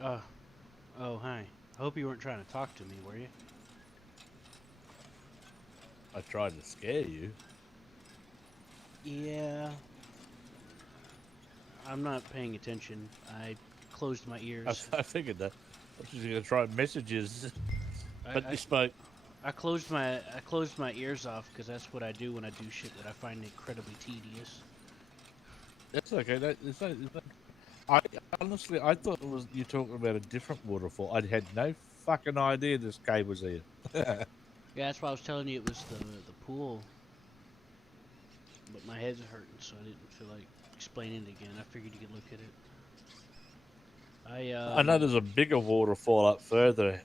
Uh, oh, hi. I hope you weren't trying to talk to me, were you? I tried to scare you. Yeah, I'm not paying attention. I closed my ears. I figured that. I was just going to try messages, I, but you I, spoke. I closed my ears off because that's what I do when I do shit that I find incredibly tedious. That's okay. I honestly, I thought it was you talking about a different waterfall. I had no fucking idea this cave was here. Yeah, that's why I was telling you it was the pool, but my head's hurting, so I didn't feel like explaining it again. I figured you could look at it. I I know there's a bigger waterfall up further.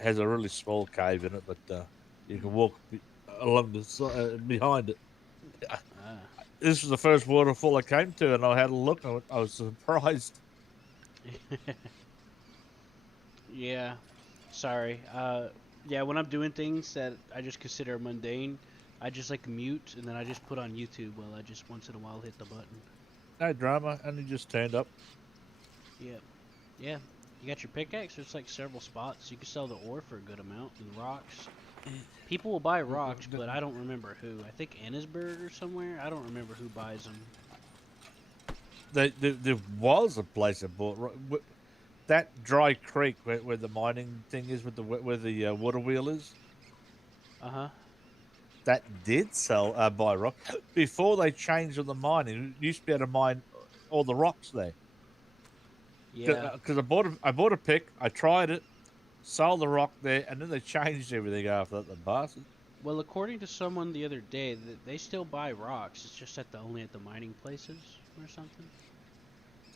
Has a really small cave in it, but you can mm, walk along the behind it. ah. This was the first waterfall I came to, and I had a look. I was surprised. Yeah, sorry. Yeah, when I'm doing things that I just consider mundane, I just like mute and then I just put on YouTube while I just once in a while hit the button. No drama, and he just turned up. Yeah, yeah. You got your pickaxe. There's like several spots. You can sell the ore for a good amount and rocks. People will buy rocks, but I don't remember who. I think Annisburg or somewhere. I don't remember who buys them. There was a place I bought that dry creek where the mining thing is with the where the water wheel is. Uh huh. That did sell buy rock before they changed on the mining. You used to be able to mine all the rocks there Yeah. because I bought a pick. I tried it, sold the rock there, and then they changed everything after that. The bastards. Well, according to someone the other day, they still buy rocks. It's just at the only at the mining places or something.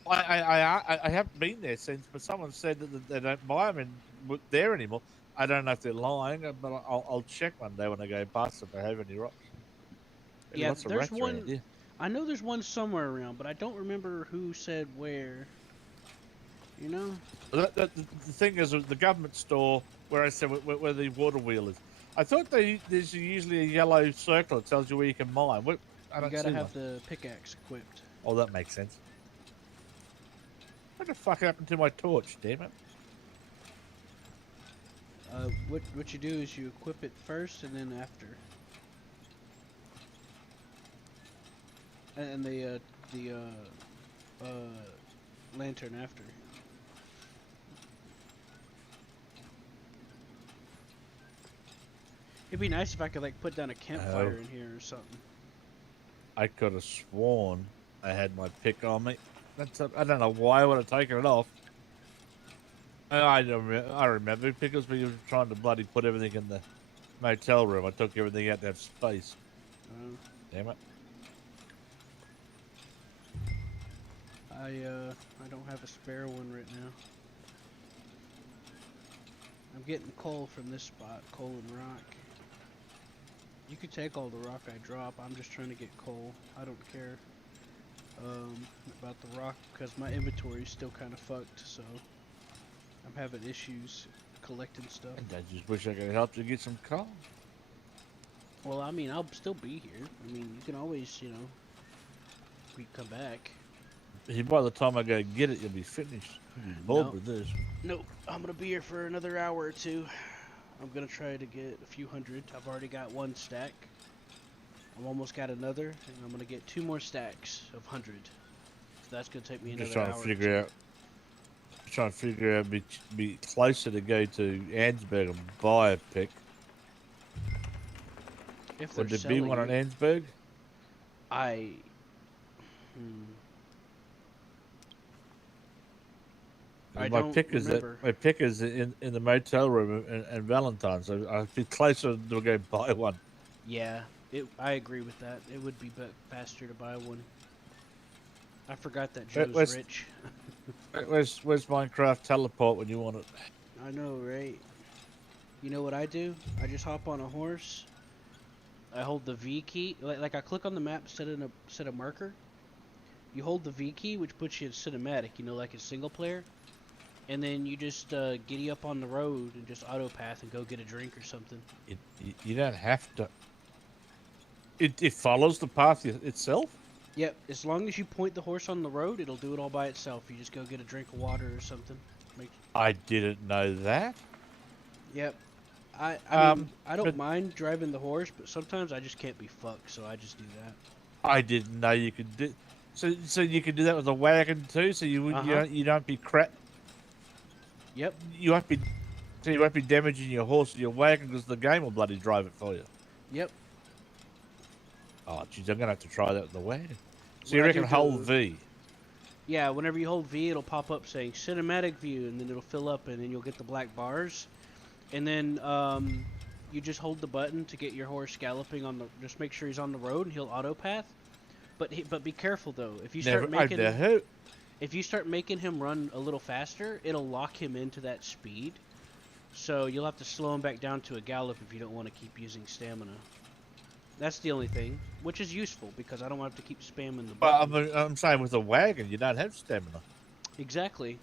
I haven't been there since, but someone said that they don't buy them there anymore. I don't know if they're lying, but I'll check one day when I go past if they have any rocks. Maybe Yeah, lots of there's rats around one. here. I know there's one somewhere around, but I don't remember who said where. You know? The thing is, the government store where I said where the water wheel is. I thought there's usually a yellow circle that tells you where you can mine. I You don't gotta see one. have the pickaxe equipped. Oh, that makes sense. What the fuck happened to my torch? Damn it! What you do is you equip it first and then after, and lantern after. It'd be nice if I could like put down a Oh, campfire in here or something. I could have sworn I had my pick on me. I don't know why I would have taken it off. I remember because we were trying to bloody put everything in the motel room. I took everything out to have space. Uh, Damn it! I don't have a spare one right now. I'm getting coal from this spot, coal and rock. You could take all the rock I drop. I'm just trying to get coal. I don't care about the rock because my inventory is still kind of fucked. So I'm having issues collecting stuff. And I just wish I could help you get some coal. Well, I mean, I'll still be here. I mean, you can always, we come back. By the time I go get it, you'll be finished. You'll be bored No, with this. nope. I'm gonna be here for another hour or two. I'm gonna try to get a few hundred. I've already got one stack. I'm almost got another, and I'm gonna get two more stacks of 100. So that's gonna take me I'm just another trying to hour or two. figure out, be closer to go to Ansberg and buy a pick. If they're Would there be selling one on it, Ansberg? I, hmm, I don't remember. My pick is in the motel room and Valentine's. So I'd be closer to go buy one. Yeah, I agree with that. It would be faster to buy one. I forgot that Joe's Where's rich. where's Minecraft teleport when you want it? I know, right? You know what I do? I just hop on a horse. I hold the V key, like I click on the map, set a marker. You hold the V key, which puts you in cinematic. You know, like in single player, and then you just giddy up on the road and just auto path and go get a drink or something. You don't have to. It follows the path itself. Yep, as long as you point the horse on the road, it'll do it all by itself. You just go get a drink of water or something. Make... I didn't know that. Yep. I mean, I don't But mind driving the horse, but sometimes I just can't be fucked, so I just do that. I didn't know you could do. So you could do that with a wagon too. So Uh-huh. you don't be crap. Yep. You won't be. So you won't be damaging your horse or your wagon because the game will bloody drive it for you. Yep. Oh, geez, I'm gonna have to try that with the wagon. So What you I reckon do hold to... V? Yeah, whenever you hold V, it'll pop up saying cinematic view, and then it'll fill up, and then you'll get the black bars. And then you just hold the button to get your horse galloping on the... Just make sure he's on the road, and he'll autopath. But be careful, though. If you start I've making... never heard. If you start making him run a little faster, it'll lock him into that speed. So you'll have to slow him back down to a gallop if you don't want to keep using stamina. That's the only thing, which is useful because I don't have to keep spamming the button. But I'm saying with a wagon, you don't have stamina. Exactly.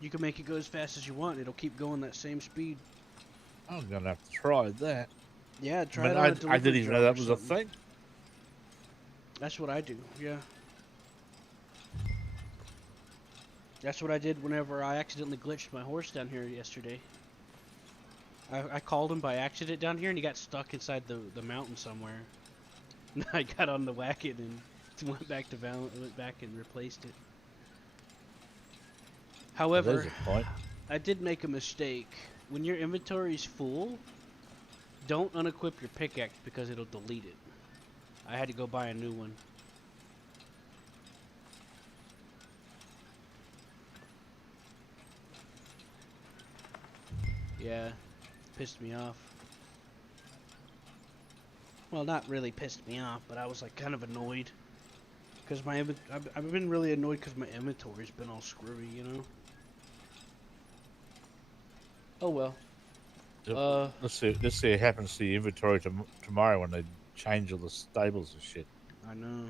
You can make it go as fast as you want. It'll keep going that same speed. I'm gonna have to try that. Yeah, I try mean, it on a I delivery didn't even know job that or was a something. thing. That's what I do, yeah. That's what I did whenever I accidentally glitched my horse down here yesterday. I called him by accident down here and he got stuck inside the mountain somewhere. And I got on the wagon and went back and replaced it. However, There's a point. I did make a mistake. When your inventory's full, don't unequip your pickaxe because it'll delete it. I had to go buy a new one. Yeah, pissed me off. Well, not really pissed me off, but I was like kind of annoyed. Because I've been really annoyed because my inventory's been all screwy, you know? Oh well. Let's see what happens to the inventory tomorrow when they change all the stables and shit. I know.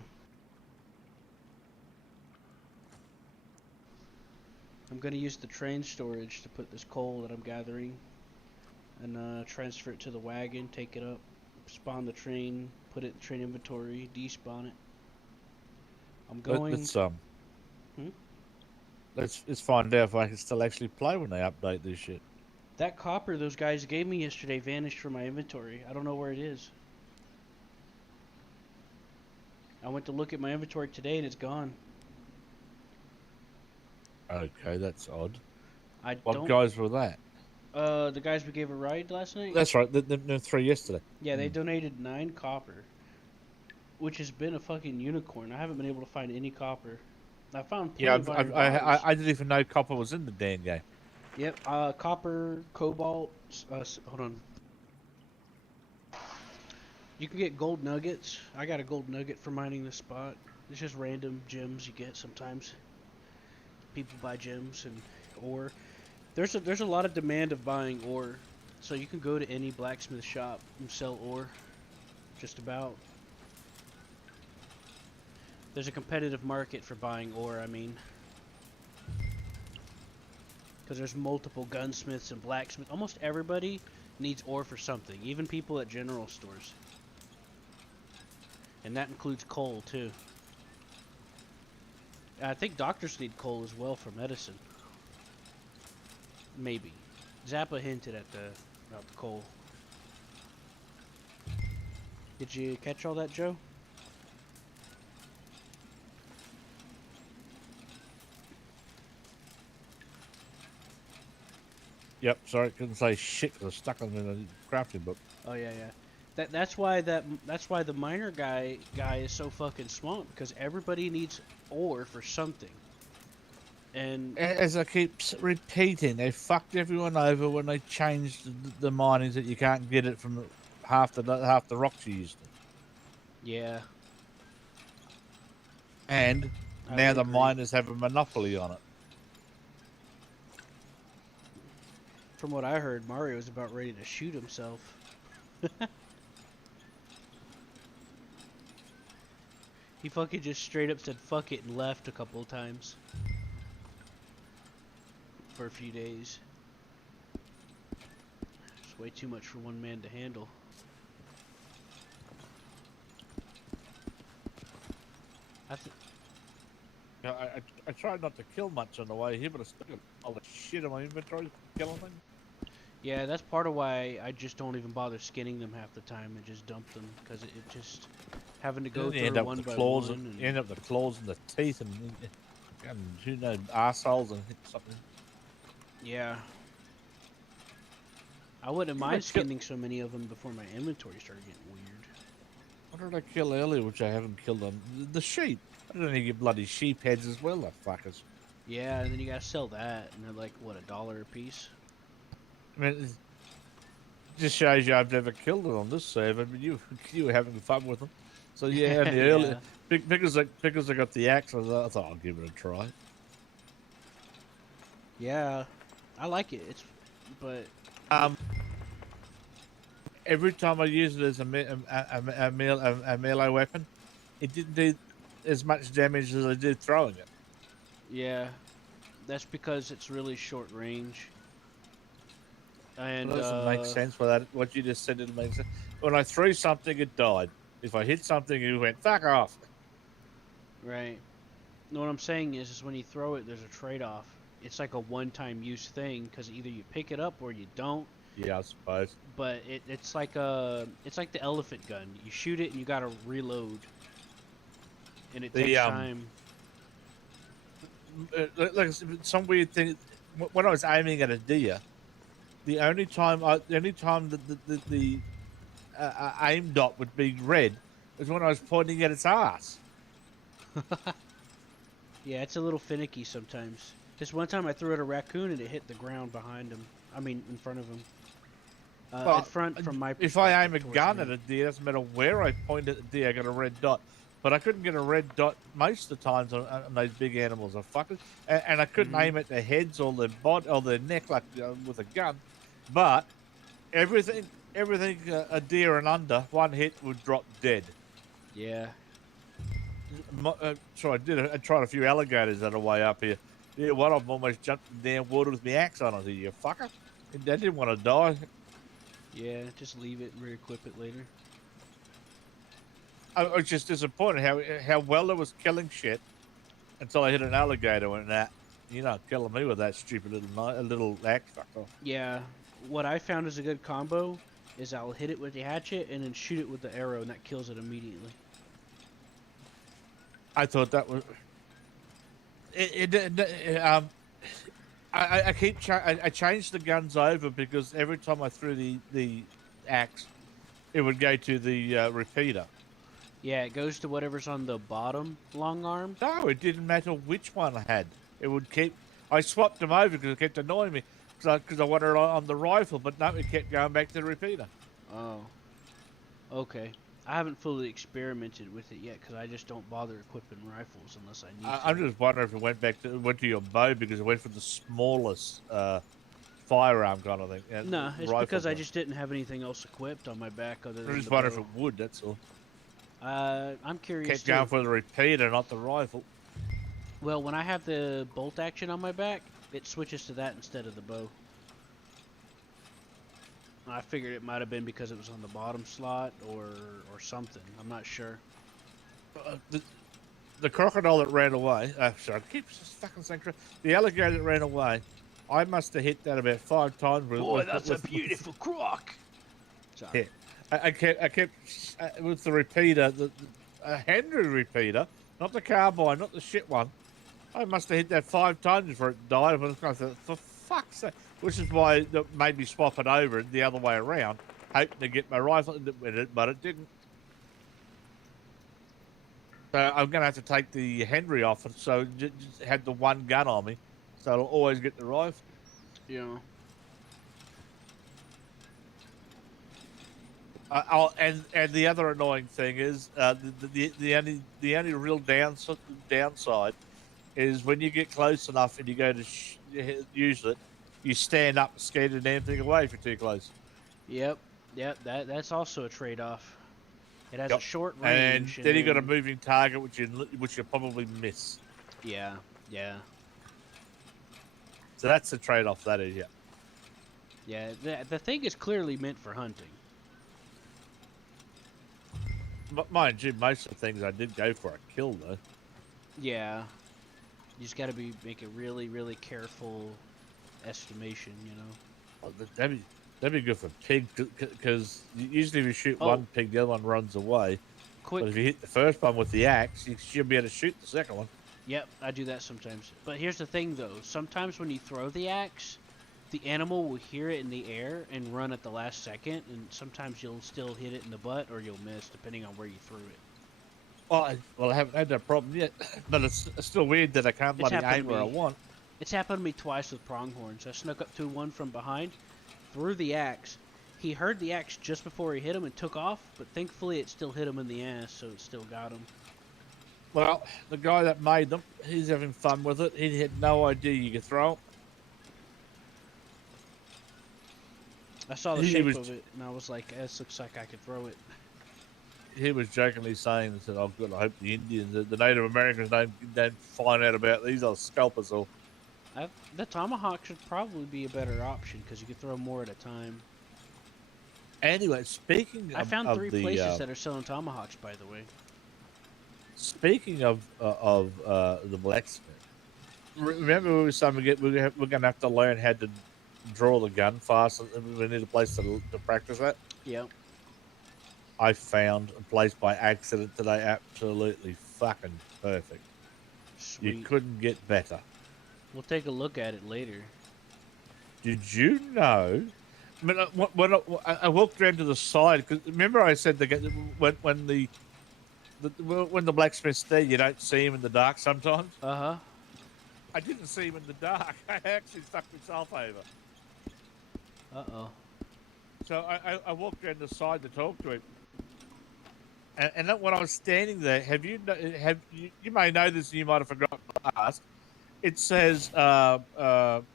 I'm gonna use the train storage to put this coal that I'm gathering and transfer it to the wagon, take it up, spawn the train, put it in train inventory, despawn it. I'm going... Let's find out if I can still actually play when they update this shit. That copper those guys gave me yesterday vanished from my inventory. I don't know where it is. I went to look at my inventory today and it's gone. Okay, that's odd. I What don't... guys were that? The guys we gave a ride last night? That's right, the 3 yesterday. Yeah, they donated 9 copper. Which has been a fucking unicorn. I haven't been able to find any copper. I found plenty of iron bars. I didn't even know copper was in the damn game. Yep, copper, cobalt, hold on. You can get gold nuggets. I got a gold nugget for mining this spot. It's just random gems you get sometimes. People buy gems and ore. There's a lot of demand of buying ore. So you can go to any blacksmith shop and sell ore. Just about. There's a competitive market for buying ore, I mean. Because there's multiple gunsmiths and blacksmiths. Almost everybody needs ore for something. Even people at general stores. And that includes coal, too. I think doctors need coal as well for medicine. Maybe. Zappa hinted at about the coal. Did you catch all that, Joe? Yep, sorry, couldn't say shit because I was stuck on the crafting book. Oh yeah, yeah. That's why the miner guy is so fucking smart because everybody needs ore for something. And as I keep repeating, they fucked everyone over when they changed the minings that you can't get it from half the rocks you used to. yeah. And now the miners have a monopoly on it. From what I heard, Mario's about ready to shoot himself. He fucking just straight up said fuck it and left a couple of times. For a few days. It's way too much for one man to handle. I th I tried not to kill much on the way here, but I still got all the shit in my inventory killing things. Yeah, that's part of why I just don't even bother skinning them half the time and just dump them, because it just having to And go then you through end up one with the by claws, one. and And you end up with the claws and the teeth, and who knows, arseholes and hit something. yeah, I wouldn't What did I mind kill? skinning so many of them before my inventory started getting weird. What did I kill earlier, which I haven't killed on the sheep? I don't need to get bloody sheep heads as well, the fuckers. Yeah, and then you gotta sell that, and they're like what, $1 a piece? I mean, it just shows you I've never killed it on this server, but you were having fun with them. So yeah, in the early Yeah, because I got the axe, I thought I'll give it a try. yeah, I like it. But Um, every time I used it as a melee weapon, it didn't do as much damage as I did throwing it. yeah, that's because it's really short range. It And doesn't make sense for that. What you just said didn't make sense. When I threw something, it died. If I hit something, it went fuck off. right. No, what I'm saying is when you throw it, there's a trade-off. It's like a one-time use thing because either you pick it up or you don't. Yeah, I suppose. But it's like the elephant gun. You shoot it and you gotta reload, and it The takes time. like some weird thing. When I was aiming at a deer, the only time the aim dot would be red was when I was pointing at its ass. Yeah, it's a little finicky sometimes. This one time I threw at a raccoon and it hit the ground behind him. I mean, in front of him. In front from my If I aim perspective a towards gun me. at a deer, doesn't matter where I point at the deer, I got a red dot. But I couldn't get a red dot most of the times on those big animals, I fuckers, and I couldn't aim at their heads or their body or their neck like with a gun. But everything, a deer and under one hit would drop dead. Yeah. So I tried a few alligators that are way up here. Yeah, one of them almost jumped in the damn water with my axe on it. You fucker! And they didn't want to die. Yeah, just leave it and re-equip it later. I was just disappointed how well it was killing shit until I hit an alligator and that, killing me with that stupid little axe fucker. Yeah, what I found is a good combo is I'll hit it with the hatchet and then shoot it with the arrow, and that kills it immediately. I thought that was. I changed the guns over because every time I threw the axe, it would go to the repeater. Yeah, it goes to whatever's on the bottom long arm. No, it didn't matter which one I had. It would keep. I swapped them over because it kept annoying me because I wanted it on the rifle, but no, it kept going back to the repeater. Oh, okay. I haven't fully experimented with it yet because I just don't bother equipping rifles unless I need to. I'm just wondering if it went to your bow because it went for the smallest firearm kind of thing. No, it's rifle because I gun. just didn't have anything else equipped on my back other I'm than just the wondering bow. if it would. That's all. I'm curious Kept too. going for the repeater, not the rifle. Well, when I have the bolt action on my back, it switches to that instead of the bow. I figured it might have been because it was on the bottom slot or something. I'm not sure. The crocodile that ran away. Sorry, I keep just fucking saying the alligator that ran away. I must have hit that about 5 times. Boy, that's a beautiful croc. Sorry. Yeah, I kept with the repeater, a Henry repeater, not the carbine, not the shit one. I must have hit that 5 times before it died. I thought, for fuck's sake. Which is why that made me swap it over the other way around, hoping to get my rifle with it, but it didn't. So I'm going to have to take the Henry off, so just have the one gun on me, so I'll always get the rifle. Yeah. And the other annoying thing is the only real downside is when you get close enough and you go to use it, you stand up scared of anything away if you're too close. Yep. That's also a trade-off. It has a short And range. then you got a moving target, which you probably miss. Yeah. So that's the trade-off. That is, yeah. Yeah. The thing is clearly meant for hunting. But mind you, most of the things I did go for a kill though. Yeah, you just gotta make a really, really careful estimation, you know. Oh, that'd be good for pig because usually if you shoot Oh, one pig, the other one runs away. But if quick. you hit the first one with the axe, you should be able to shoot the second one. Yep, I do that sometimes. But here's the thing, though. Sometimes when you throw the axe, the animal will hear it in the air and run at the last second, and sometimes you'll still hit it in the butt or you'll miss, depending on where you threw it. I haven't had that problem yet, but it's still weird that I can't It's bloody happened aim to where I me. want. It's happened to me twice with pronghorns. I snuck up to one from behind, threw the axe. He heard the axe just before he hit him and took off, but thankfully it still hit him in the ass, so it still got him. Well, the guy that made them, he's having fun with it. He had no idea you could throw 'em. I saw the He shape was of it, and I was like, this looks like I could throw it. he was jokingly saying that I've got to hope the Indians, the Native Americans don't find out about these other scalpers or. The tomahawk should probably be a better option because you can throw more at a time. Anyway, speaking I found of 3 the places that are selling tomahawks, by the way. speaking of the blacksmith, remember we were saying we're going to have to learn how to draw the gun fast. We need a place to practice that. Yep. I found a place by accident today, absolutely fucking perfect. You Sweet. couldn't get better. We'll take a look at it later. Did you know? I mean, when I walked around to the side, because remember I said when when the blacksmith's there, you don't see him in the dark sometimes. Uh-huh. I didn't see him in the dark. I actually stuck myself over. Uh-oh. So I walked around the side to talk to him. And then when I was standing there, you may know this and you might have forgotten to ask. It says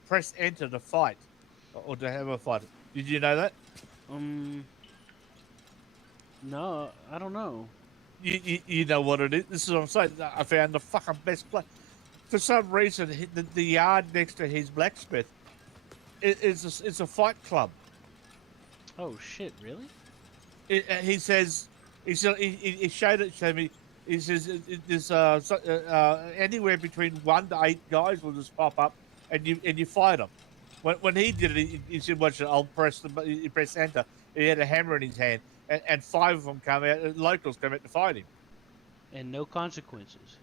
press enter to fight or to have a fight. Did you know that? No, I don't know. You know what it is. This is what I'm saying. I found the fucking best place. For some reason, the yard next to his blacksmith it's a fight club. Oh, shit, really? He says he showed it to me. He says there's anywhere between 1 to 8 guys will just pop up and you fight them. When he did it, he said, "Watch it. I'll press he press enter." He had a hammer in his hand, and 5 of them come out. Locals come out to fight him. And no consequences.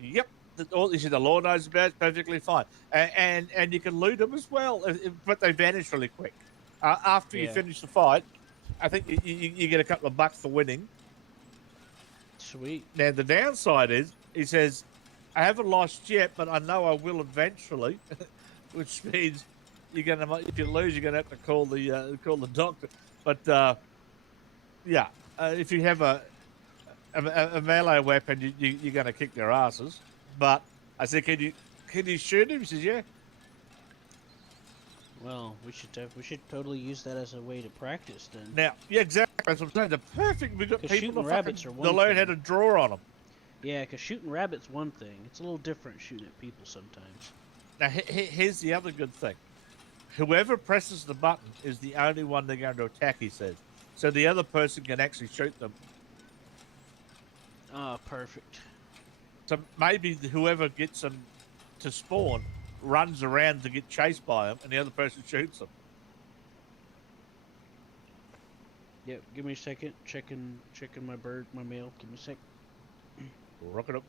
Yep. He said the law knows about it, perfectly fine, and you can loot them as well, but they vanish really quick. After you Yeah. finish the fight, I think you get a couple of bucks for winning. Sweet. Now the downside is, he says, I haven't lost yet, but I know I will eventually, which means if you lose, you're gonna have to call the doctor. But yeah, if you have a melee weapon, you're gonna kick their asses. But I said, can you shoot him? He says, yeah. Well, we should totally use that as a way to practice then. Now, yeah, exactly. That's what I'm saying. The perfect. We've got 'Cause people shooting to rabbits fucking are one learn how thing. to draw on them. Yeah, because shooting rabbits one thing. It's a little different shooting at people sometimes. Now, here's the other good thing. Whoever presses the button is the only one they're going to attack, he says. So the other person can actually shoot them. Ah, perfect. So maybe whoever gets them to spawn runs around to get chased by them, and the other person shoots them. Yep, give me a second. Checking my mail. Give me a sec. Rock it up.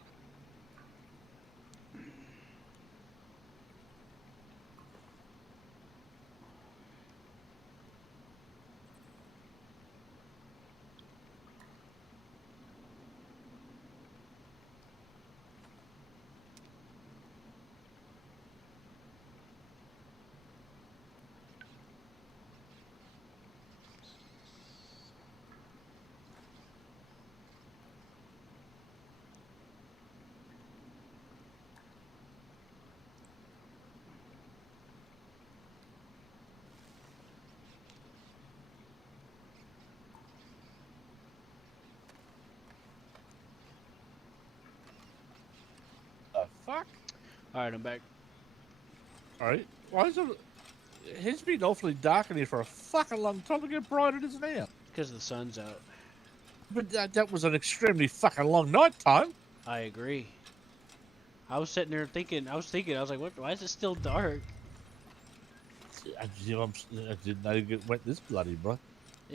The fuck? Alright, I'm back. All right. Why is it? It's been awfully dark in here for a fucking long time. Look how bright it is now. Because the sun's out. But that was an extremely fucking long night time. I agree. I was sitting there thinking. I was like, what? Why is it still dark? I didn't know it went this bloody, bro.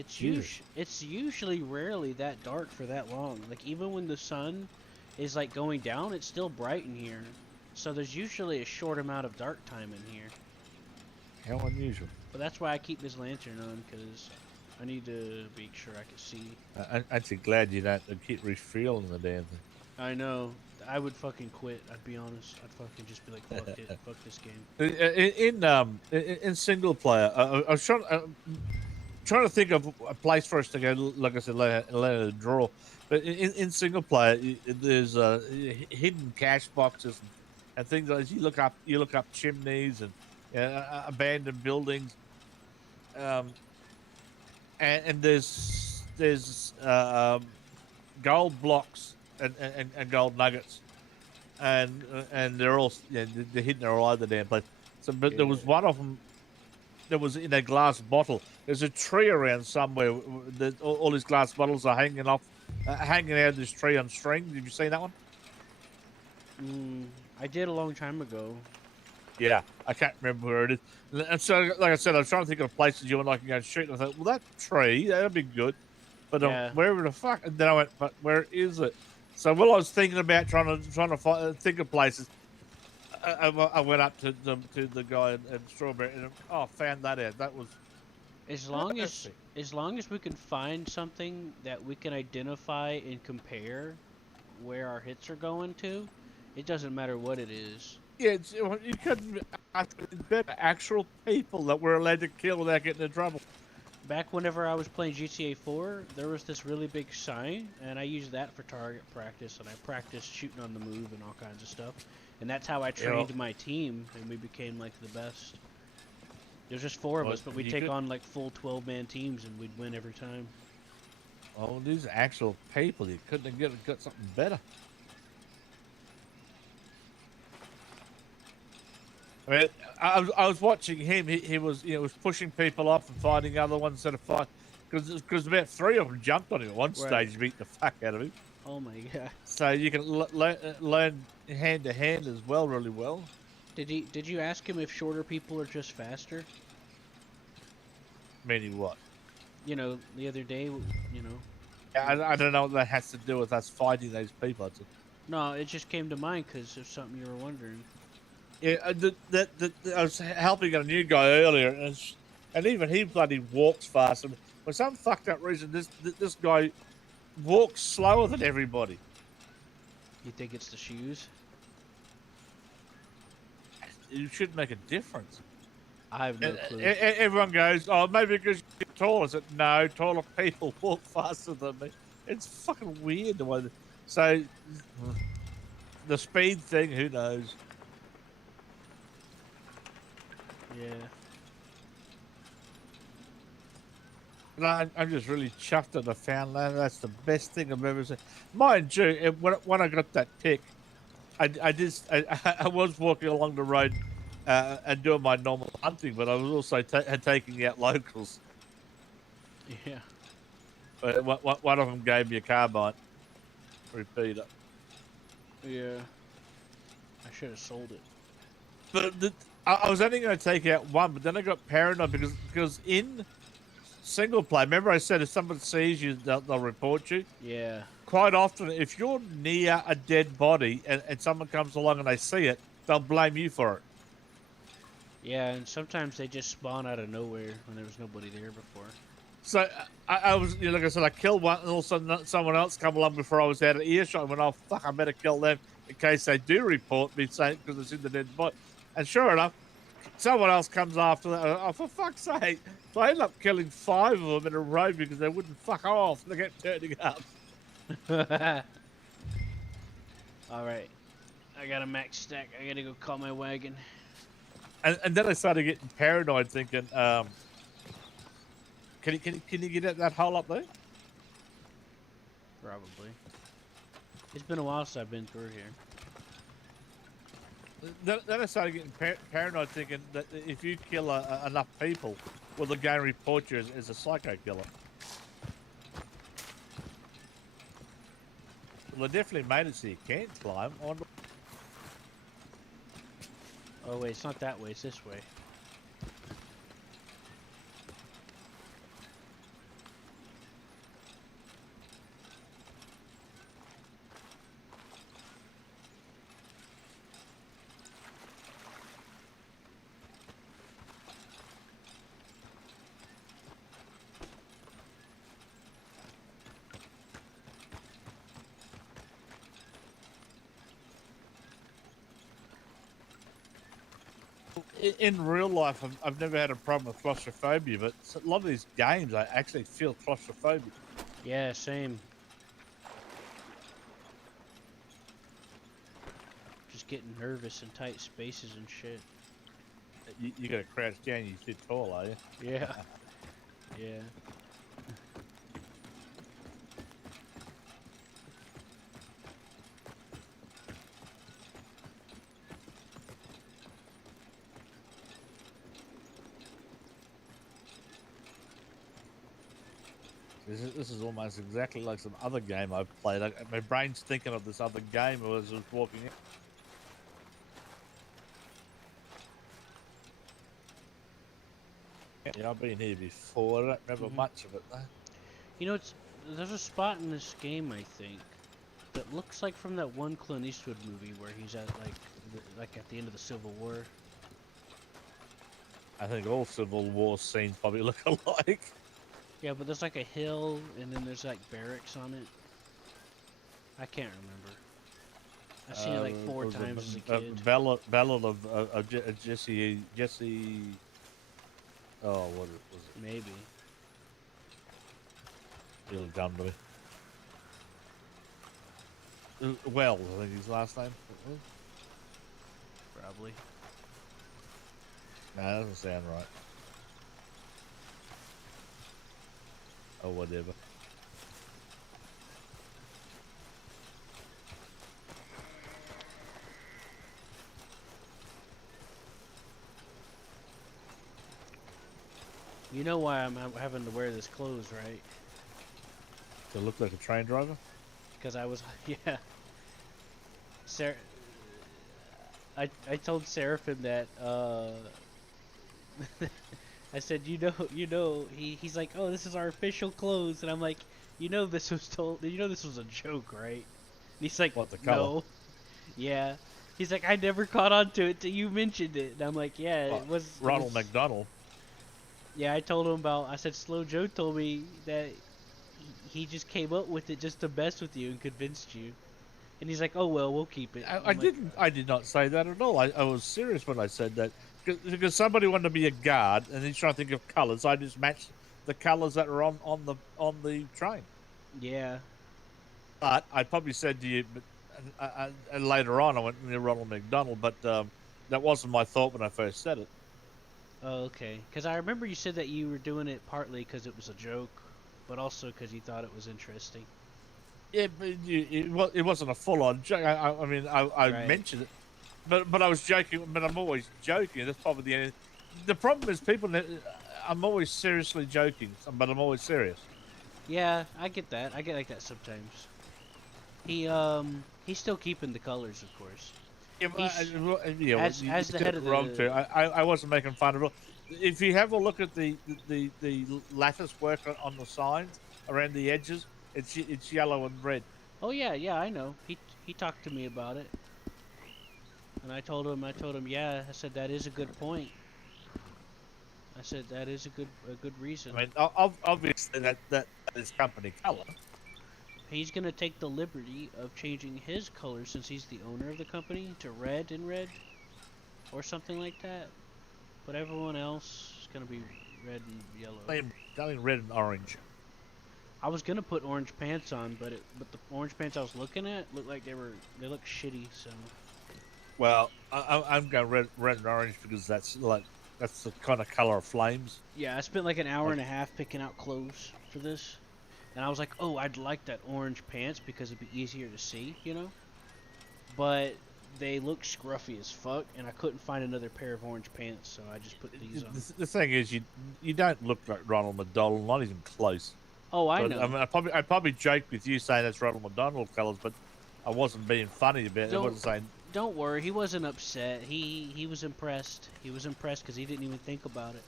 Jesus. It's usually rarely that dark for that long. Like even when the sun is like going down, it's still bright in here. So there's usually a short amount of dark time in here. How unusual. But that's why I keep this lantern on, because I need to make sure I can see. I'm actually glad you don't keep refueling the damn thing. I know. I would fucking quit. I'd be honest. I'd fucking just be like, fuck it, fuck this game. In single player, I was trying to think of a place for us to go. Like I said, let it draw. But in single player, there's hidden cache boxes and things like this. You look up chimneys and abandoned buildings, and there's gold blocks and gold nuggets, and they're all they're hidden all over the damn place. So, but there was one of them that was in a glass bottle. There's a tree around somewhere. All these glass bottles are hanging out of this tree on string. Did you see that one? I did a long time ago. Yeah, I can't remember where it is. And so, like I said, I was trying to think of places you and I can go and shoot. And I thought, well, that tree, that'd be good. But wherever the fuck? And then I went, but where is it? So while I was thinking about trying to think of places, I went up to the guy in Strawberry and found that out. That was as long as we can find something that we can identify and compare where our hits are going to, it doesn't matter what it is. Yeah, you couldn't better actual people that we're allowed to kill without getting in trouble. Back whenever I was playing GTA 4, there was this really big sign, and I used that for target practice, and I practiced shooting on the move and all kinds of stuff. And that's how I trained my team, and we became like the best. There's just 4 of us, but we'd take on like full 12-man teams, and we'd win every time. Oh, these actual people, you couldn't have got something better. I mean, I was watching him. He was was pushing people off and fighting other ones instead of fight because about 3 of them jumped on him at one stage, beat the fuck out of him. Oh my god! So you can learn hand to hand as well, really well. Did you ask him if shorter people are just faster? Meaning what? You know, the other day, I don't know what that has to do with us fighting those people. No, it just came to mind because of something you were wondering. Yeah, I was helping a new guy earlier, and even he bloody walks faster. For some fucked up reason, this guy walks slower than everybody. You think it's the shoes? It should make a difference. I have no clue. Everyone goes, oh, maybe because you're tall. I said, no, taller people walk faster than me. It's fucking weird the way. So, the speed thing, who knows? Yeah. No, I'm just really chuffed that I found that. That's the best thing I've ever seen. Mind you, when I got that pick, I was walking along the road and doing my normal hunting, but I was also taking out locals. Yeah. One of them gave me a carbine repeater. Yeah. I should have sold it. But I was only going to take out one, but then I got paranoid because in single play, remember I said if someone sees you, they'll report you? Yeah. Quite often, if you're near a dead body and someone comes along and they see it, they'll blame you for it. Yeah, and sometimes they just spawn out of nowhere when there was nobody there before. So I was, like I said, I killed one, and all of a sudden someone else come along before I was out of earshot. I went, oh, fuck, I better kill them in case they do report me, saying because it's in the dead body. And sure enough, someone else comes after that. Oh, for fuck's sake. So I ended up killing 5 of them in a row because they wouldn't fuck off. They kept turning up. Alright. I got a max stack. I gotta go call my wagon. And then I started getting paranoid, thinking, can you get at that hole up there? Probably. It's been a while since I've been through here. Then I started getting paranoid, thinking that if you kill enough people, will the game report you as a psycho killer? Well, they definitely made it so you can't climb. Oh wait, it's not that way. It's this way. In real life, I've never had a problem with claustrophobia, but a lot of these games, I actually feel claustrophobic. Yeah, same. Just getting nervous in tight spaces and shit. You got to crouch down. You sit tall, are you? Yeah. Yeah. This is almost exactly like some other game I've played. My brain's thinking of this other game as I was walking in. Yeah, I've been here before. I don't remember much of it though. You know, there's a spot in this game, I think, that looks like from that one Clint Eastwood movie where he's at like at the end of the Civil War. I think all Civil War scenes probably look alike. Yeah, but there's like a hill and then there's like barracks on it. I can't remember. I've seen it like 4 times as a kid. Ballad of Jesse. Oh, what was it? Maybe. He'll done to me. Well, I think his last name. Probably. No, that doesn't sound right. Oh, whatever. You know why I'm having to wear this clothes, right? To look like a train driver? Because I was, yeah. Sarah, I told Seraphim that, I said, he's like, oh, this is our official clothes, and I'm like, this was a joke, right? And he's like, what, the color? No. Yeah. He's like, I never caught on to it till you mentioned it, and I'm like, yeah, it was Ronald McDonald. Yeah, I told him I said, Slow Joe told me that he just came up with it just to mess with you and convinced you. And he's like, oh, well, we'll keep it. I did not say that at all. I was serious when I said that. Because somebody wanted to be a guard, and he's trying to think of colours. I just matched the colours that are on the train. Yeah. But I probably said to you, and later on I went near Ronald McDonald, but that wasn't my thought when I first said it. Oh, okay. Because I remember you said that you were doing it partly because it was a joke, but also because you thought it was interesting. Yeah, but it wasn't a full-on joke. I mean, I Right. mentioned it, but I was joking. But I'm always joking. That's probably the end. The problem is people. I'm always seriously joking, but I'm always serious. Yeah, I get that. I get like that sometimes. He's still keeping the colors, of course. Yeah, as the head of wrong the. too. I wasn't making fun at all. If you have a look at the lattice work on the signs around the edges, it's yellow and red. Oh yeah, I know. He talked to me about it, and I told him, yeah. I said that is a good point. I said that is a good reason. I mean, obviously that is company color. He's gonna take the liberty of changing his color since he's the owner of the company to red and red, or something like that. But everyone else is gonna be red and yellow. I mean red and orange. I was gonna put orange pants on, but the orange pants I was looking at looked like they look shitty. So. Well, I'm going red and orange because that's the kind of color of flames. Yeah, I spent like an hour and a half picking out clothes for this. And I was like, oh, I'd like that orange pants because it'd be easier to see, But they look scruffy as fuck, and I couldn't find another pair of orange pants, so I just put these on. The thing is, you don't look like Ronald McDonald, not even close. Oh, I know. I mean, I probably joked with you saying that's Ronald McDonald colours, but I wasn't being funny about it. I wasn't saying Don't worry, he wasn't upset. He was impressed. He was impressed because he didn't even think about it.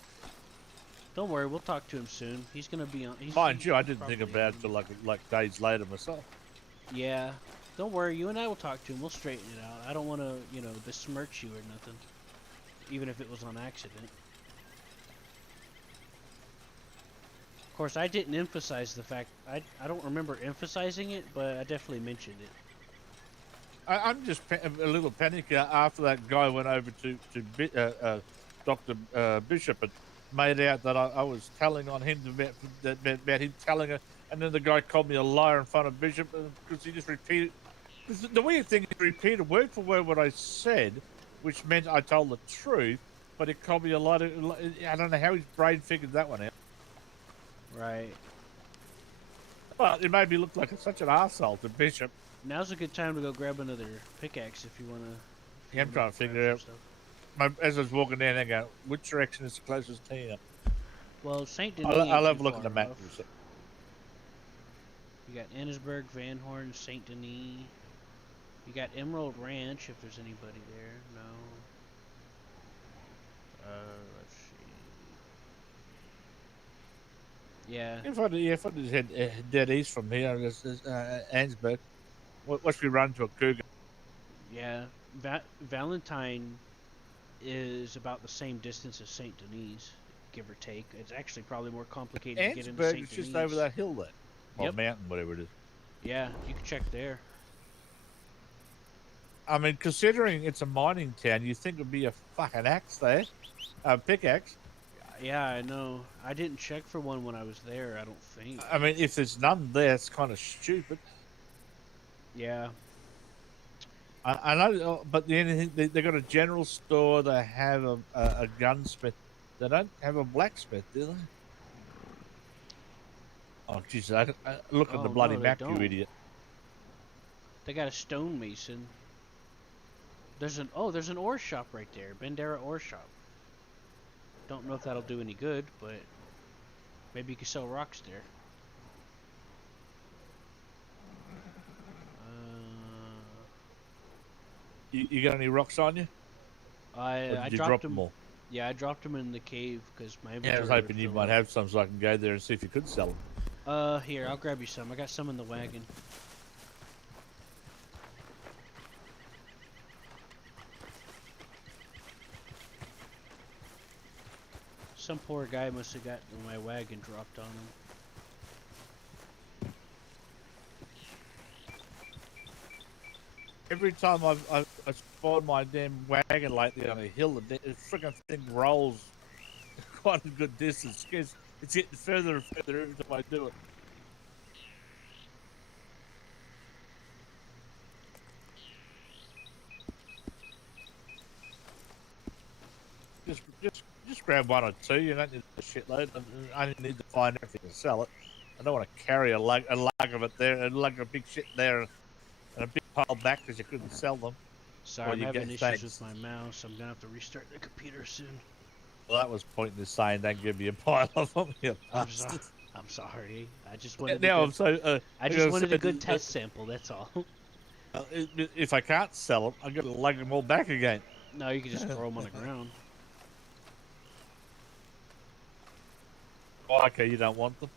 Don't worry, we'll talk to him soon. He's gonna be on. Mind you, I he's didn't think probably about on. it till like days later myself. Yeah. Don't worry, you and I will talk to him. We'll straighten it out. I don't want to, besmirch you or nothing, even if it was on accident. Of course, I didn't emphasize the fact. I don't remember emphasizing it, but I definitely mentioned it. I'm just a little panicked after that guy went over to Doctor Bishop and made out that I was telling on him about him telling her, and then the guy called me a liar in front of Bishop because he just repeated. The weird thing is, he repeated word for word what I said, which meant I told the truth, but it called me a liar. I don't know how his brain figured that one out. Right. But it made me look like such an arsehole to Bishop. Now's a good time to go grab another pickaxe if you wanna. Yeah, I'm trying to figure it out. As I was walking down, I go, which direction is the closest town? Well, Saint Denis. I'll have ain't a too look at the far map. off. You got Annisburg, Van Horn, Saint Denis. You got Emerald Ranch if there's anybody there. No. Let's see. Yeah. If I just head dead east from here, Ansburg, once we run to a cougar. Yeah. Valentine is about the same distance as Saint Denis, give or take. It's actually probably more complicated to get into Ansburg Saint is Denis. just over that hill there. Or Yep. mountain, whatever it is. Yeah, you can check there. I mean, considering it's a mining town, you think it'd be a fucking axe there, a pickaxe. Yeah, I know. I didn't check for one when I was there, I don't think. I mean, if there's none there, it's kind of stupid. Yeah. I know, but the only thing, they got a general store. They have a gunsmith. They don't have a blacksmith, do they? Oh, Jesus! Look at the bloody no, map, don't. you idiot. They got a stonemason. There's an ore shop right there, Bandera ore shop. Don't know if that'll do any good, but maybe you could sell rocks there. You got any rocks on you? I dropped them all. Yeah, I dropped them in the cave because my inventory. Yeah, I was hoping you might have some so I can go there and see if you could sell them. Here, I'll grab you some. I got some in the wagon. Some poor guy must have got my wagon dropped on him. Every time I've spawned my damn wagon lately on a hill, the freaking thing rolls quite a good distance. It's getting further and further every time I do it. Just grab one or two. You don't need a shitload. I only need to find everything and sell it. I don't want to carry a lug of it there, a lug of big shit there, and a big pile back because you couldn't sell them. Sorry, I'm having issues with my mouse. I'm gonna have to restart the computer soon. Well, that was pointless saying don't give me a pile of them. I'm sorry. I just wanted. I just wanted a good test sample. That's all. If I can't sell them, I'm gonna lug them all back again. No, you can just throw them on the ground. Oh, okay, you don't want them.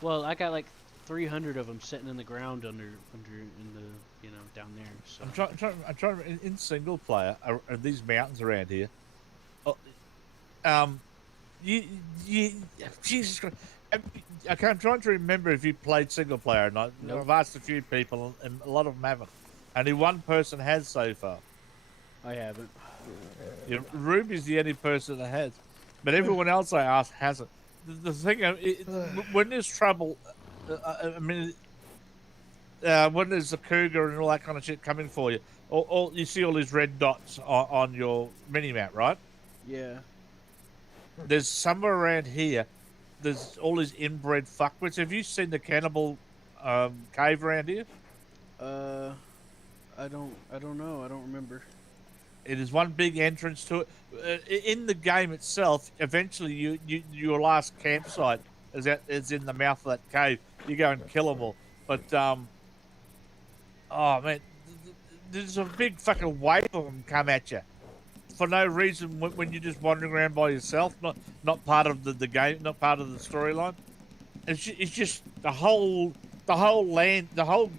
Well, I got like 300 of them sitting in the ground under in the down there. So. I'm trying in single player. Are these mountains around here? Jesus Christ. I'm trying to remember if you played single player or not. Nope. I've asked a few people, and a lot of them haven't. Only one person has so far. I haven't. Yeah, Ruby's the only person that has, but everyone else I asked hasn't. The thing, when there's trouble, when there's a cougar and all that kind of shit coming for you, all you see all these red dots on your mini map, right? Yeah. There's somewhere around here. There's all these inbred fuckwits. Have you seen the cannibal cave around here? I don't know. I don't remember. It is one big entrance to it. In the game itself, eventually your last campsite is in the mouth of that cave. You go and kill them all. But oh man, there's a big fucking wave of them come at you for no reason when you're just wandering around by yourself, not part of the game, not part of the storyline. It's just the whole land, the whole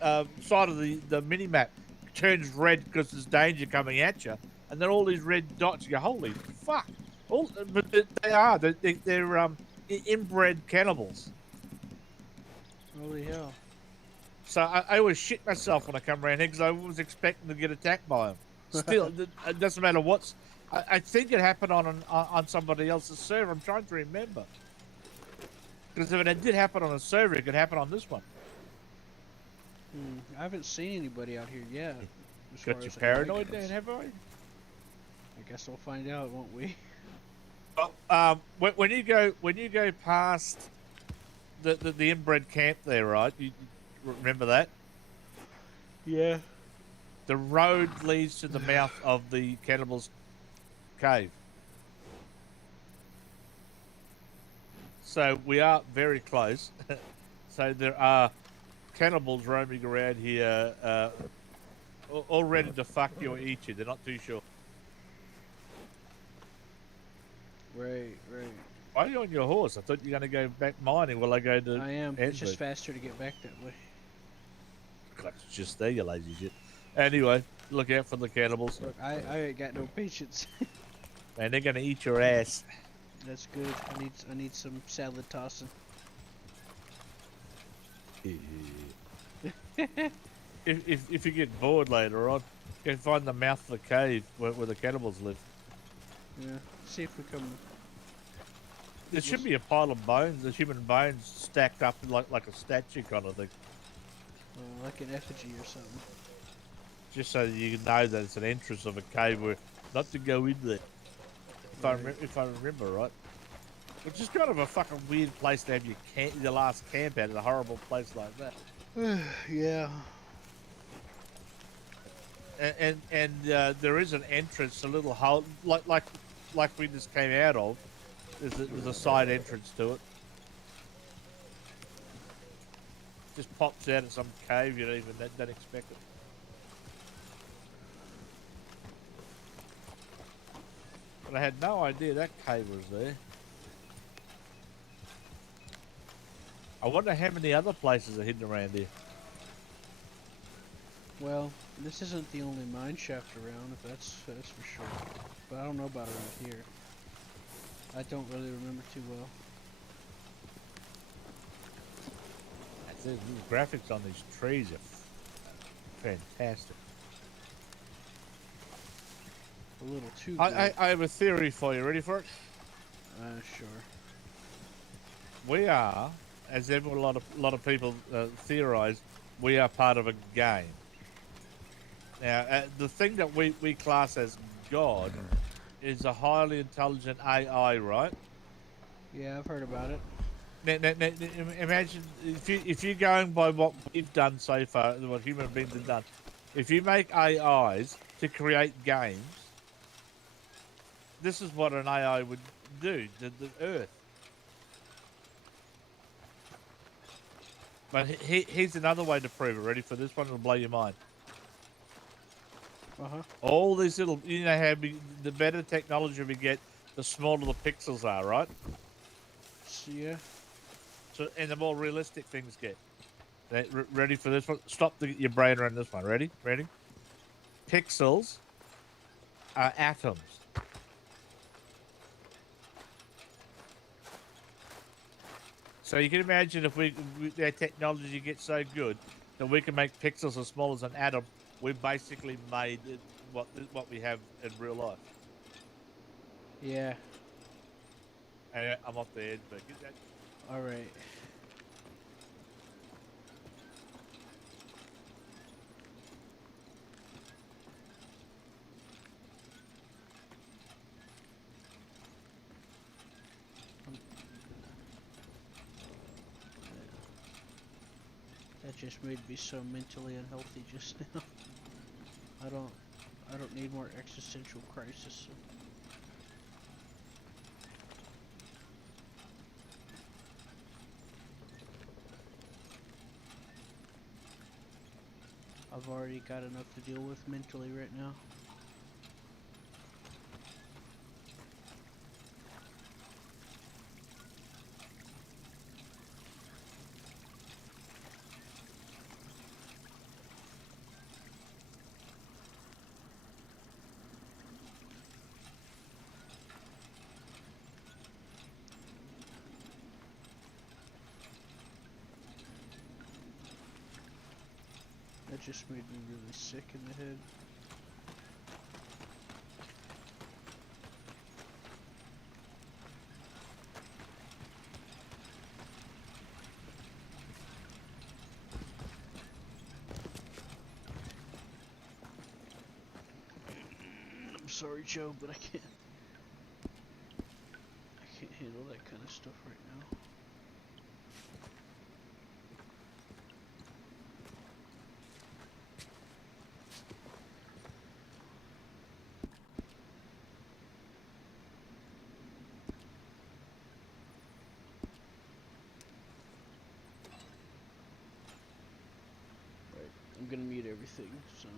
side of the mini map turns red because there's danger coming at you, and then all these red dots. You go, holy fuck! But they're inbred cannibals. Holy hell. So I always shit myself when I come around here because I was expecting to get attacked by them. Still, it doesn't matter what's. I think it happened on somebody else's server. I'm trying to remember. Because if it did happen on a server, it could happen on this one. I haven't seen anybody out here yet. As Got far you as paranoid then, have I? I guess we'll find out, won't we? Well, when you go past the inbred camp there, right? You remember that? Yeah. The road leads to the mouth of the cannibals' cave. So we are very close. So there are cannibals roaming around here, all ready to fuck you or eat you. They're not too sure. Right. Why are you on your horse? I thought you were going to go back mining while I go to. I am. Edinburgh. It's just faster to get back that way. God, it's just there, you lazy shit. Anyway, look out for the cannibals. Look, I ain't got no patience. Man, they're going to eat your ass. That's good. I need some salad tossing. If you get bored later on, you can find the mouth of the cave where the cannibals live. Yeah. See if we come. There should be a pile of bones, the human bones stacked up like a statue kind of thing. Like an effigy or something. Just so that you know that it's an entrance of a cave where not to go in there. If I remember right. Which is kind of a fucking weird place to have your last camp at, in a horrible place like that. Yeah. And there is an entrance, a little hole, like we just came out of. There's a side entrance to it. Just pops out of some cave you don't expect it. But I had no idea that cave was there. I wonder how many other places are hidden around here. Well, this isn't the only mine shaft around, if that's for sure. But I don't know about around here. I don't really remember too well. The graphics on these trees are fantastic. A little too good. I have a theory for you. Ready for it? Sure. We are, as a lot of people theorize, we are part of a game. Now, the thing that we class as God is a highly intelligent AI, right? Yeah, I've heard about it. Now, imagine if you're going by what we've done so far, what human beings have done. If you make AIs to create games, this is what an AI would do to the Earth. But here's another way to prove it. Ready for this one? It'll blow your mind. All these little, you know how the better technology we get, the smaller the pixels are, right? Yeah. So, and the more realistic things get. Ready for this one? Stop your brain around this one. Ready? Ready? Pixels are atoms. So you can imagine if our technology gets so good that we can make pixels as small as an atom, we basically made what we have in real life. Yeah. And I'm off the edge, but get that. All right. That just made me so mentally unhealthy just now. I don't need more existential crisis. I've already got enough to deal with mentally right now. That just made me really sick in the head. I'm sorry, Joe, but I can't handle that kind of stuff right now. Right, I'm gonna mute everything, so.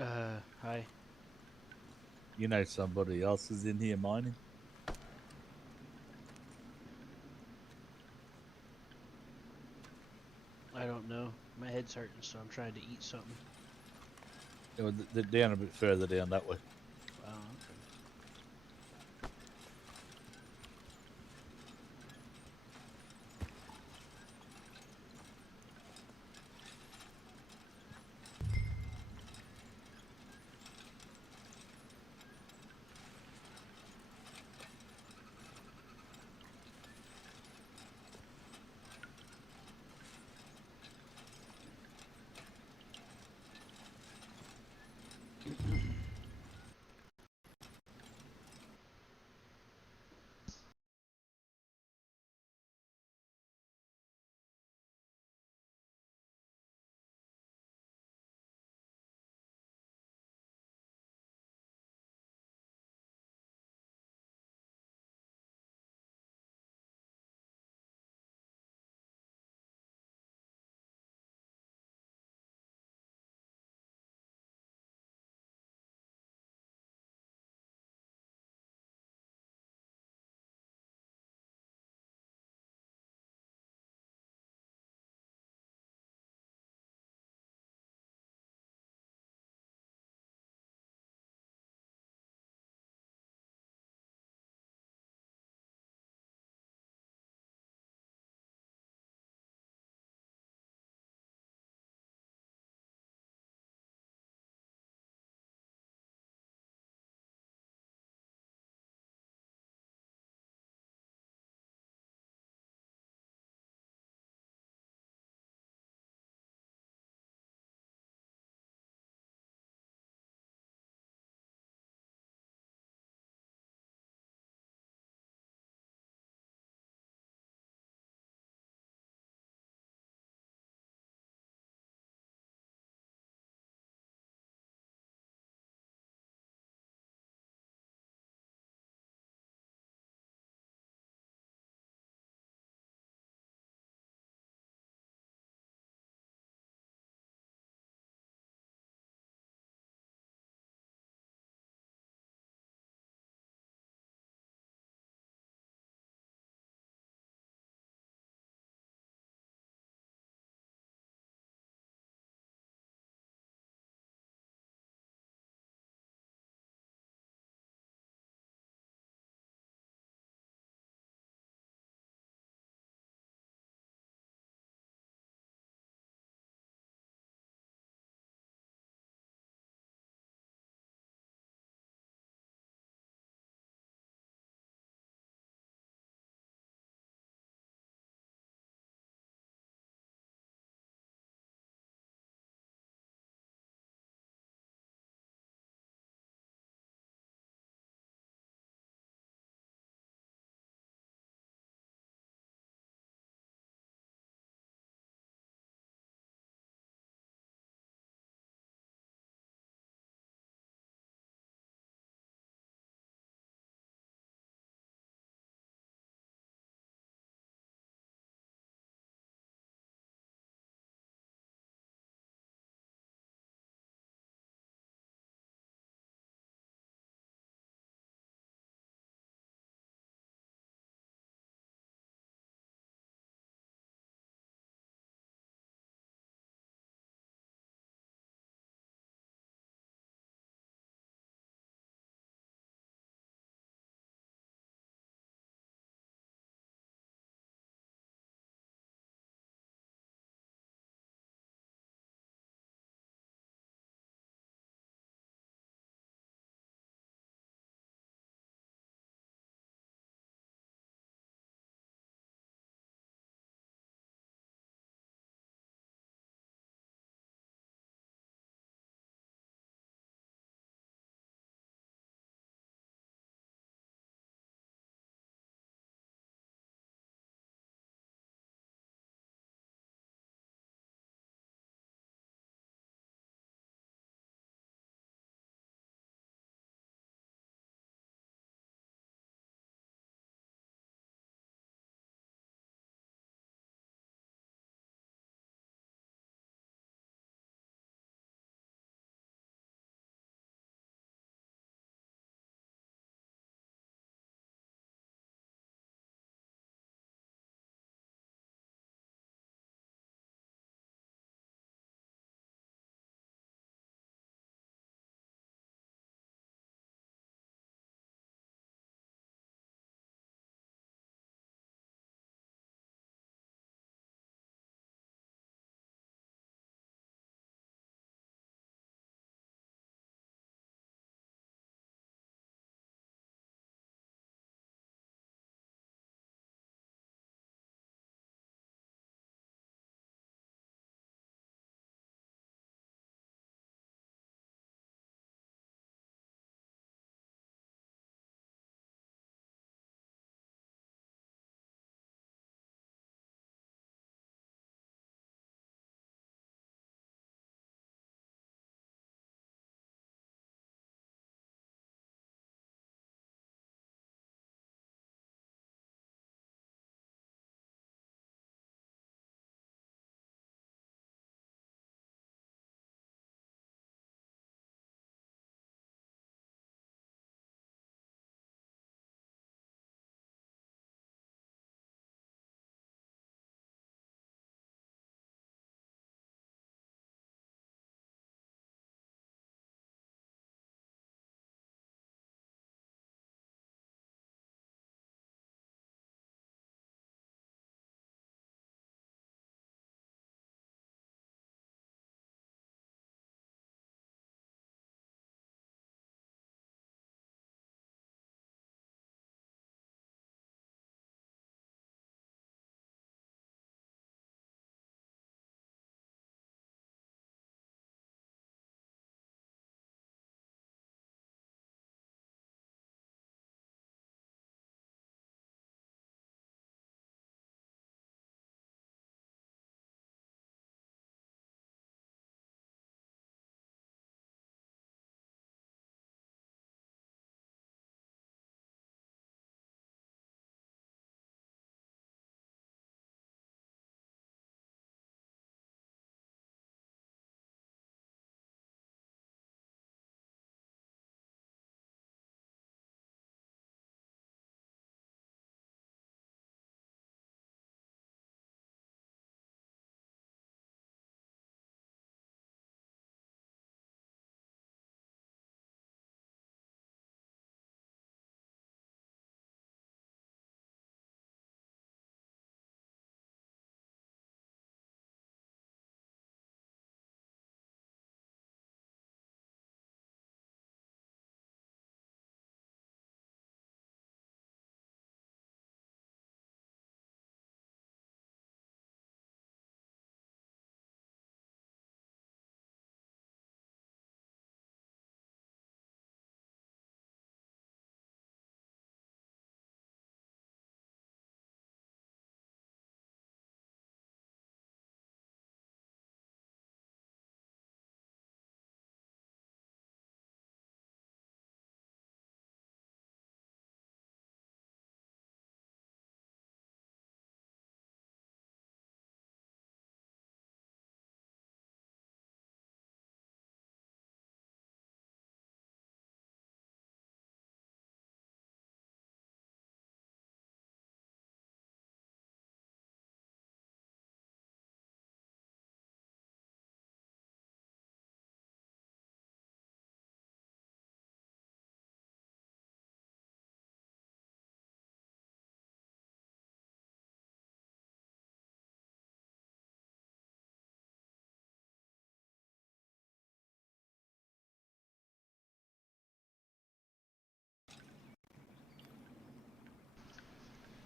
Hi. You know somebody else is in here mining. I don't know. My head's hurting, so I'm trying to eat something. They're down a bit further down that way. Oh, okay.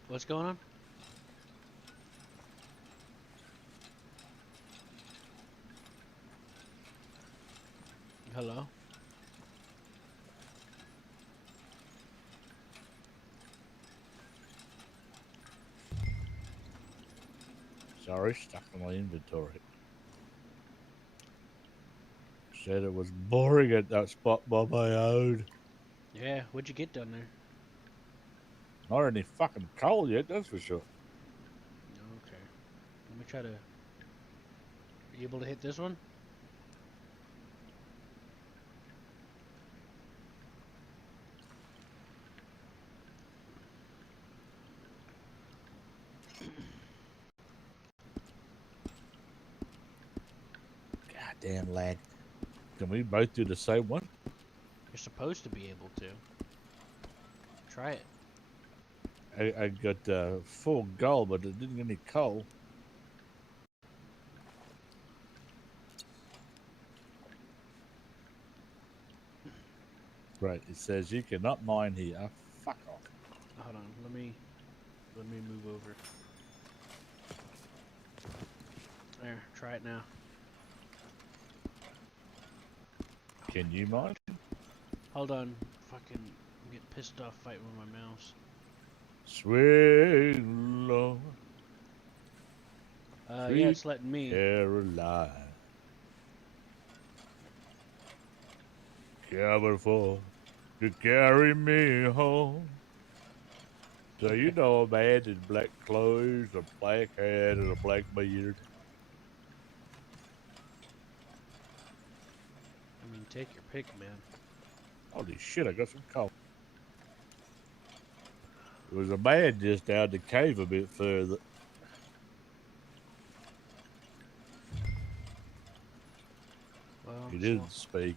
What's going on? Hello? Sorry, stuck in my inventory. Said it was boring at that spot by my own. Yeah, what'd you get down there? Not any fucking coal yet, that's for sure. Okay. Let me try to... Are you able to hit this one? Goddamn lag. Can we both do the same one? You're supposed to be able to. Try it. I got full gold, but it didn't get any coal. Right, it says you cannot mine here. Fuck off. Hold on, let me move over. There, try it now. Can you mine? Hold on, fucking get pissed off fighting with my mouse. Swing low. Yeah, it's letting me. Caroline. Coming for to carry me home. So you know a man in black clothes, a black hat, and a black beard. I mean, take your pick, man. Holy shit, I got some coal. There was a man just down the cave a bit further. Well, He didn't speak.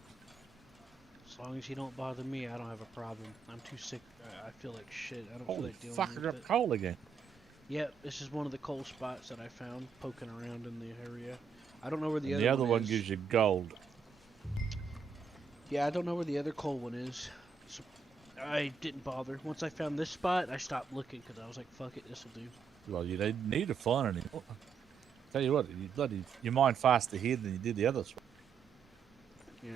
as long as you don't bother me, I don't have a problem. I'm too sick. I feel like shit. I don't feel Holy like dealing fuck, I with got it. coal again. Yep, this is one of the coal spots that I found poking around in the area. I don't know where the And other the other one is. gives you gold. Yeah, I don't know where the other coal one is. So I didn't bother. Once I found this spot, I stopped looking because I was like, fuck it, this will do. Well, you didn't need to find any. Tell you what, you mine faster here than you did the other spot. Yeah.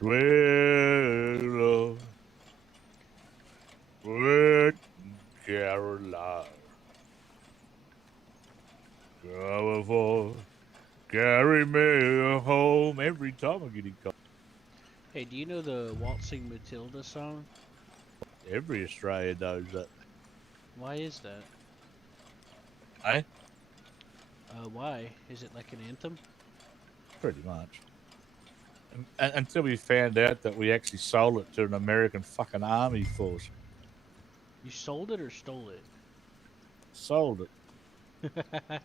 Well, well, Caroline. Come for carry me home every time I get it caught. Hey, do you know the Waltzing Matilda song? Every Australian knows that. Why is that? Eh? Why? Is it like an anthem? Pretty much. Until we found out that we actually sold it to an American fucking army force. You sold it or stole it? Sold it.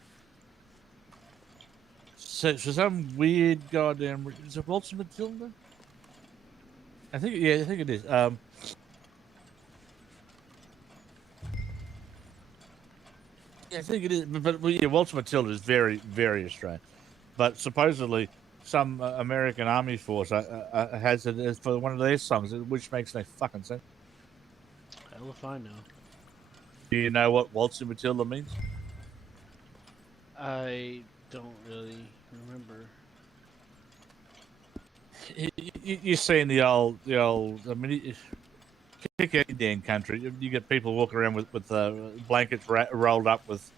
So some weird goddamn... Is it Walter Matilda? I think it is. Yeah, I think it is. But yeah, Walter Matilda is very, very Australian. But supposedly some American army force has it as for one of their songs, which makes no fucking sense. Hell if I know. Do you know what Waltz Matilda means? I don't really remember. You're seeing the old. I mean, pick any damn country. You get people walking around with blankets rolled up with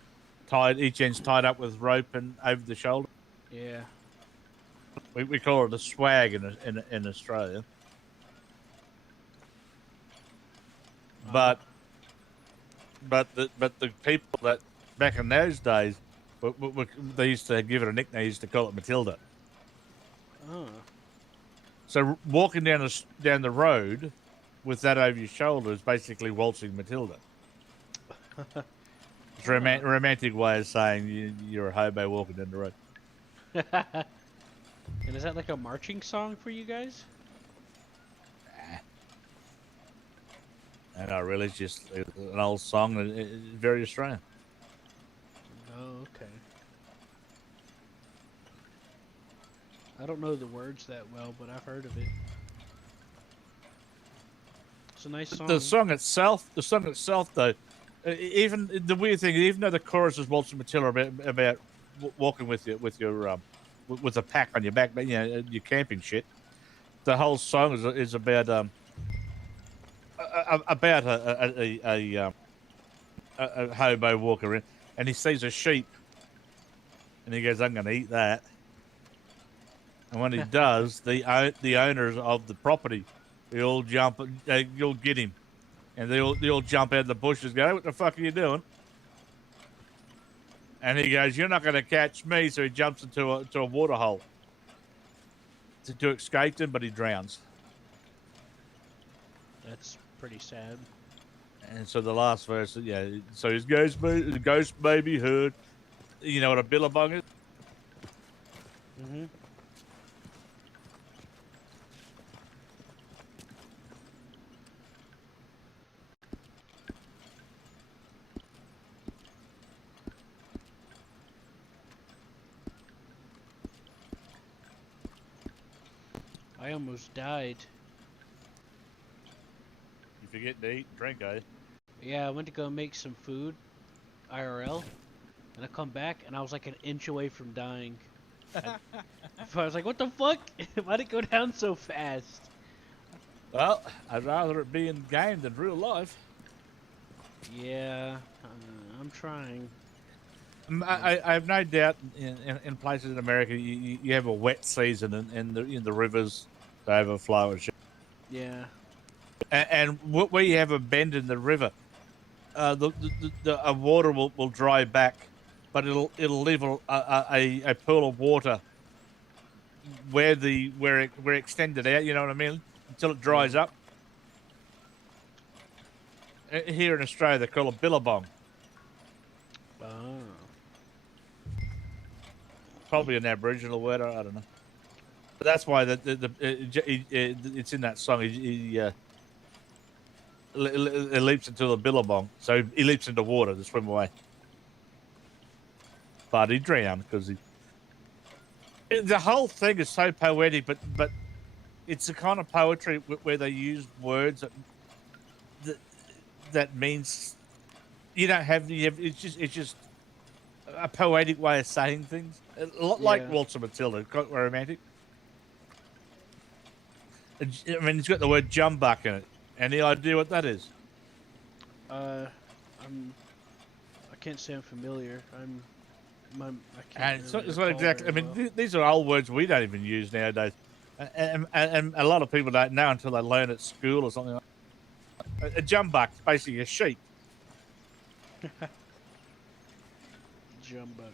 each end's tied up with rope and over the shoulder. Yeah. We call it a swag in Australia. But the people that back in those days, they used to give it a nickname. They used to call it Matilda. Oh. So walking down the road with that over your shoulder is basically waltzing Matilda. It's a romantic way of saying you're a hobo walking down the road. And is that like a marching song for you guys? And really, it's just an old song, and it's very Australian. Oh, okay. I don't know the words that well, but I've heard of it. a nice song. The song itself, though, even the weird thing, even though the chorus is Waltz and Matilda about walking with your with a pack on your back, but your camping shit, the whole song is about about a hobo walking around, and he sees a sheep, and he goes, "I'm going to eat that." And when he does, the owners of the property, they all jump, you'll get him, and they all jump out of the bushes, go, "What the fuck are you doing?" And he goes, "You're not going to catch me." So he jumps into a water hole to escape him, but he drowns. That's pretty sad. And so the last verse, yeah. So his ghost may be heard. You know what a billabong is? Mm-hmm. I almost died. You forget to eat and drink, eh? Yeah, I went to go make some food, IRL, and I come back and I was like an inch away from dying. I was like, what the fuck? Why'd it go down so fast? Well, I'd rather it be in game than real life. Yeah, I'm trying. I have no doubt in places in America you have a wet season and the rivers they overflow and shit. Yeah. And where you have a bend in the river, the water will dry back, but it'll leave a pool of water where it extended out. You know what I mean? Until it dries up. Here in Australia, they call it billabong. Oh. Probably an Aboriginal word. I don't know. But that's why it's in that song. He leaps into the billabong, so he leaps into water to swim away. But he drowned because the whole thing is so poetic, but it's the kind of poetry where they use words that means you don't have. It's just a poetic way of saying things, a lot like Waltz and Matilda, quite romantic. I mean, it's got the word jumbuck in it. Any idea what that is? I can't say I'm familiar. I can't. And Really it's not exactly. I mean, well. these are old words we don't even use nowadays, and a lot of people don't know until they learn at school or something. A jumbuck is basically a sheep. Jumbuck.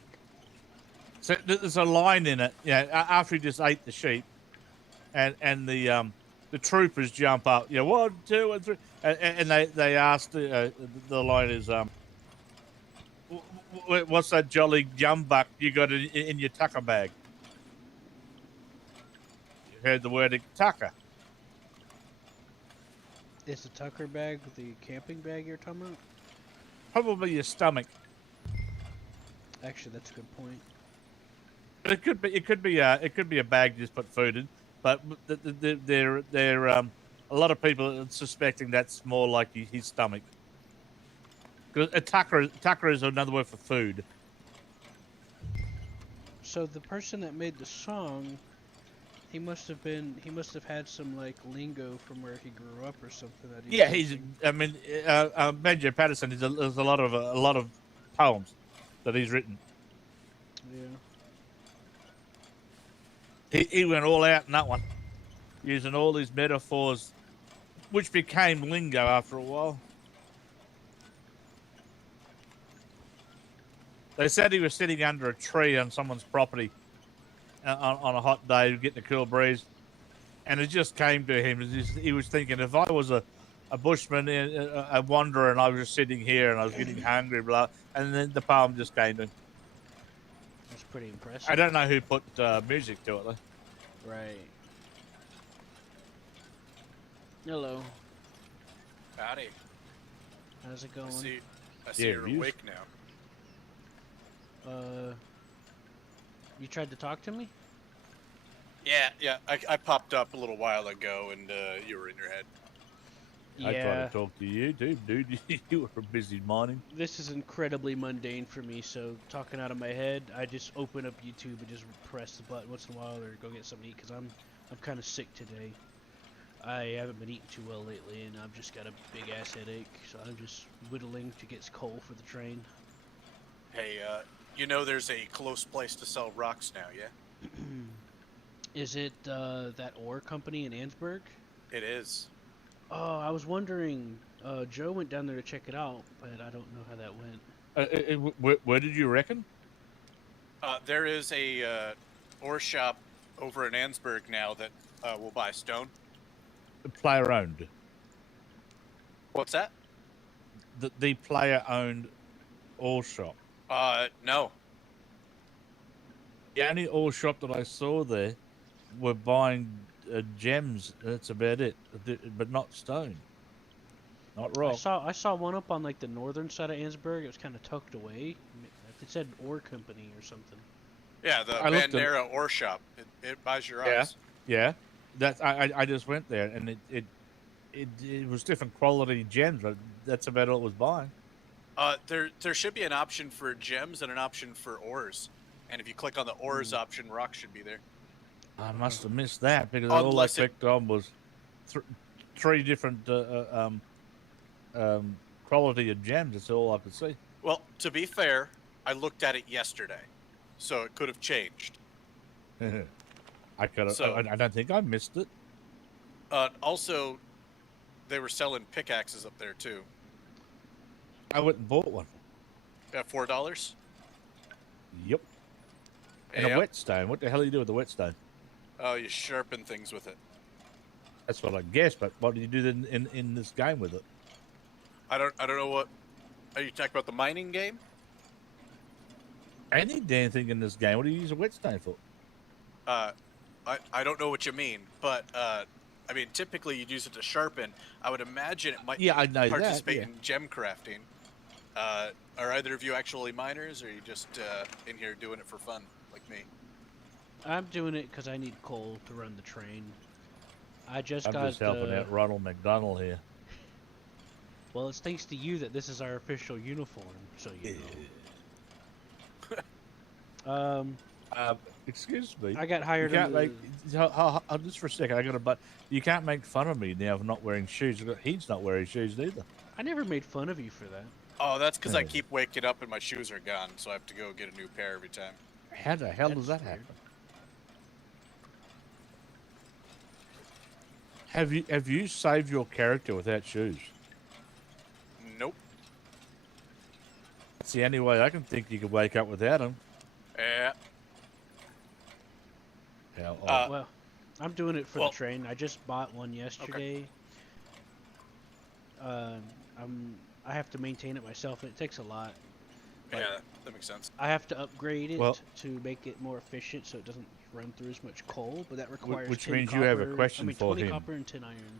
So there's a line in it. Yeah, after he just ate the sheep, and the troopers jump up. Yeah, 1, 2, and 3, and they asked the line is what's that jolly jumbuck you got in your tucker bag? You heard the word tucker. Is the Tucker bag the camping bag you're talking about? Probably your stomach. Actually, that's a good point. But it could be a bag you just put food in. But they're a lot of people are suspecting that's more like his stomach. Because a tucker is another word for food. So the person that made the song, he must have had some like lingo from where he grew up or something. That Yeah, I mean, Benjamin Patterson there's a lot of poems that he's written. Yeah. He went all out in that one, using all these metaphors, which became lingo after a while. They said he was sitting under a tree on someone's property on a hot day, getting a cool breeze, and it just came to him. He was thinking, if I was a bushman, a wanderer, and I was just sitting here and I was getting hungry, blah, and then the poem just came to him. That's pretty impressive. I don't know who put music to it, though. Right. Hello. Howdy. How's it going? I see you're awake now. You tried to talk to me? Yeah. I popped up a little while ago, and you were in your head. I tried Yeah, to talk to you too, dude. You were busy mining. this is incredibly mundane for me. So talking out of my head, I just open up YouTube and just press the button once in a while, or go get something to eat because I'm kind of sick today. I haven't been eating too well lately, and I've just got a big ass headache. So I'm just whittling to get coal for the train. Hey, you know there's a close place to sell rocks now, yeah? Is it that ore company in Ansburg? It is. Oh, I was wondering. Joe went down there to check it out, but I don't know how that went. Where did you reckon? There is a ore shop over in Ansburg now that will buy stone. Player owned. What's that? The player owned ore shop. No. The only ore shop that I saw there were buying gems. That's about it, but not stone, not rock. I saw one up on like the northern side of Ansburg. It was kind of tucked away. It said ore company or something. Yeah, the I looked at- Bandera ore shop. It buys your Yeah. rocks. Yeah, that's I just went there and it was different quality gems, but that's about all it was buying. There should be an option for gems and an option for ores. And if you click on the ores option, rocks should be there. I must have missed that because all I Unless clicked on was three different quality of gems. That's all I could see. Well, to be fair, I looked at it yesterday, so it could have changed. I could have. So- I don't think I missed it. Also, they were selling pickaxes up there too. I went and bought one. At $4. Yep. And a Yep. whetstone. What the hell do you do with the whetstone? Oh, you sharpen things with it. That's what I guessed, but what do you do in this game with it? I don't know what. Are you talking about the mining game? Any damn thing in this game. What do you use a whetstone for? I don't know what you mean, but I mean typically you'd use it to sharpen. I would imagine it might Yeah, I know that, participate yeah. in gem crafting. Are either of you actually miners, or are you just in here doing it for fun, like me? I'm doing it because I need coal to run the train. I just I'm got. just helping out Ronald McDonald here. Well, it's thanks to you that this is our official uniform, so you know. Excuse me. I got hired. You can't under make, just for a second, I got a but. You can't make fun of me now for not wearing shoes. He's not wearing shoes either. I never made fun of you for that. Oh, that's because I keep waking up and my shoes are gone, so I have to go get a new pair every time. How the hell does that That's happen? Have you saved your character without shoes? Nope. It's the only way I can think you could wake up without them. Yeah. How Well, I'm doing it for well- the train. I just bought one yesterday. I have to maintain it myself, and it takes a lot. Yeah, that makes sense. I have to upgrade it Well- to make it more efficient, so it doesn't run through as much coal. But that requires which 10 means you have a copper- question I mean, for 20 him. copper and 10 iron.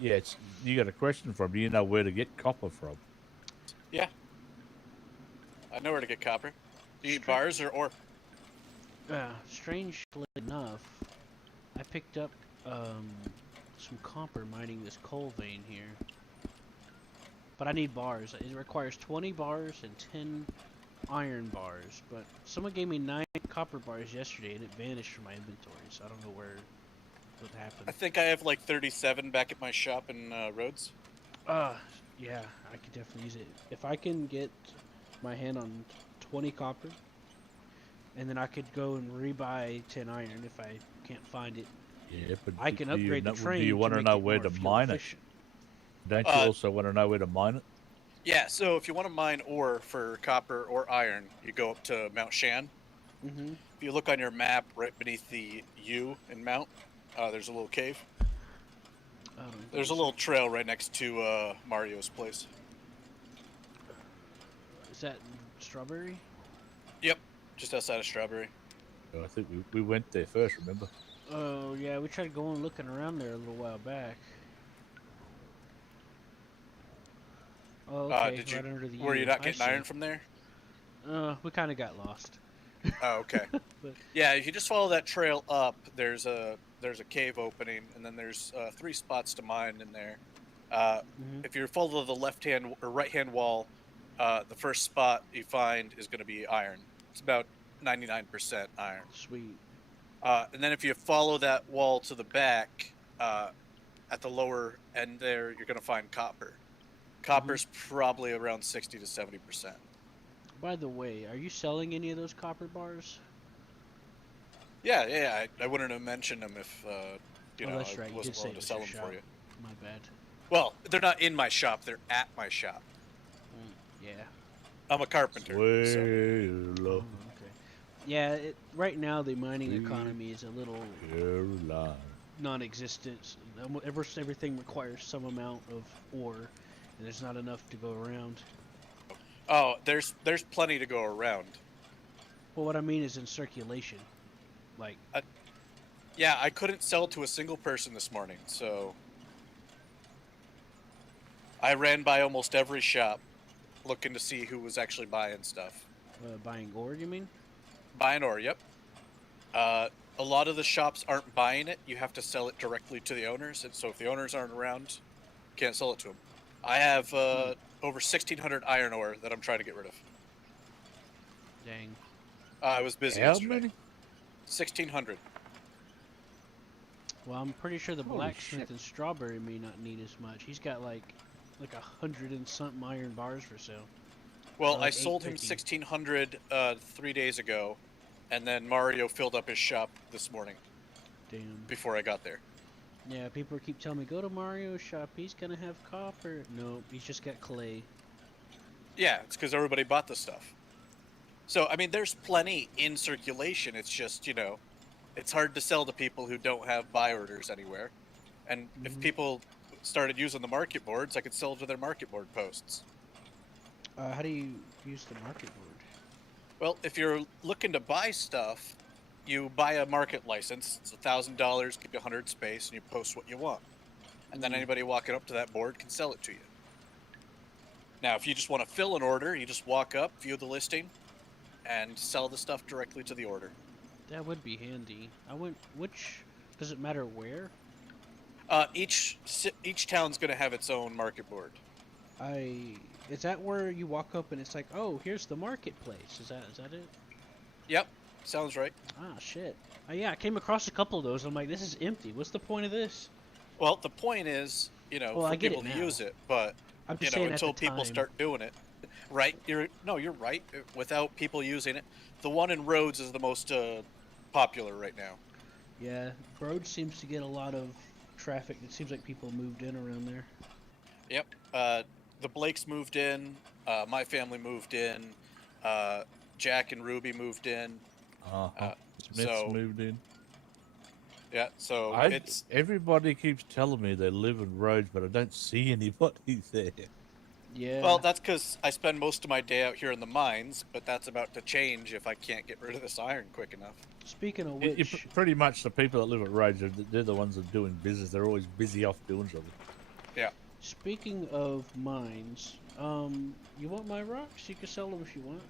Yeah, you got a question from. Do you know where to get copper from? Yeah. I know where to get copper. Do you eat Straight- bars or ore? Strangely enough, I picked up some copper mining this coal vein here. But I need bars. It requires 20 bars and 10 iron bars. But someone gave me 9 copper bars yesterday, and it vanished from my inventory. So I don't know what I happened. think I have like 37 back at my shop in Rhodes. Yeah, I could definitely use it. If I can get my hand on 20 copper, and then I could go and rebuy 10 iron if I can't find it. Yeah, but I can do you upgrade the know- train. Do you want to make know it where more to fuel mine it? efficient. Don't you also want to know where to mine it? Yeah, so if you want to mine ore for copper or iron, you go up to Mount Shan. Mm-hmm. If you look on your map, right beneath the U in Mount, there's a little cave. There's a little trail right next to Mario's place. Is that strawberry? Yep, just outside of Strawberry. Oh, I think we went there first. Remember? Oh yeah, we tried going looking around there a little while back. Oh, okay. Did you? Right under the Were U. you not I getting see. iron from there? We kind of got lost. Oh, okay. But- Yeah, if you just follow that trail up, there's a cave opening, and then there's 3 spots to mine in there. If you follow the left-hand or right-hand wall, the first spot you find is going to be iron. It's about 99% iron. Sweet. And then if you follow that wall to the back, at the lower end there, you're going to find copper. Copper's probably around 60 to 70%. By the way, are you selling any of those copper bars? Yeah. I wouldn't have mentioned them if, That's right. I You wasn't did say willing it to was sell your them shop. for you. My bad. Well, they're not in my shop. They're at my shop. Yeah. I'm a carpenter. So. Oh, okay. Yeah, right now the mining economy is a little non-existent. Everything requires some amount of ore, and there's not enough to go around. Oh, there's plenty to go around. Well, what I mean is in circulation. Like, yeah, I couldn't sell to a single person this morning, so I ran by almost every shop looking to see who was actually buying stuff. buying ore, you mean? Buying ore, yep. A lot of the shops aren't buying it. You have to sell it directly to the owners, and so if the owners aren't around, can't sell it to them. I have over 1,600 iron ore that I'm trying to get rid of. Dang. I was busy How yesterday. many? 1,600. Well, I'm pretty sure the Holy blacksmith shit. in Strawberry may not need as much. He's got like 100 and something iron bars for sale. Well, Like I sold him 850. 1,600 3 days ago, and then Mario filled up his shop this morning Damn. before I got there. Yeah, people keep telling me, go to Mario's shop, he's gonna have copper. No, he's just got clay. Yeah, it's because everybody bought the stuff. So, I mean, there's plenty in circulation. It's just, it's hard to sell to people who don't have buy orders anywhere. And if people started using the market boards, I could sell to their market board posts. How do you use the market board? Well, if you're looking to buy stuff, you buy a market license. It's $1,000, give you 100 space, and you post what you want. And then anybody walking up to that board can sell it to you. Now, if you just want to fill an order, you just walk up, view the listing, and sell the stuff directly to the order. That would be handy. Which, does it matter where? Each town's going to have its own market board. Is that where you walk up and it's like, oh, here's the marketplace? Is that it? Yep, sounds right. Ah, shit. Yeah, I came across a couple of those. I'm like, this is empty. What's the point of this? Well, the point is, Well, for I get people it to now. use it, but I'm just saying until at the people time. start doing it, right? You're right. Without people using it, the one in Rhodes is the most popular right now. Yeah, Broad seems to get a lot of traffic. It seems like people moved in around there. Yep. The Blakes moved in. My family moved in. Jack and Ruby moved in. Smith's so- moved in. Yeah. So it's Everybody keeps telling me they live in Rhodes, but I don't see anybody there. Yeah. well, that's because I spend most of my day out here in the mines, but that's about to change if I can't get rid of this iron quick enough. Speaking of You which, pretty much the people that live at Rhodes, they're the ones that are doing business. They're always busy off doing something. speaking of mines, you want my rocks? You can sell them if you want.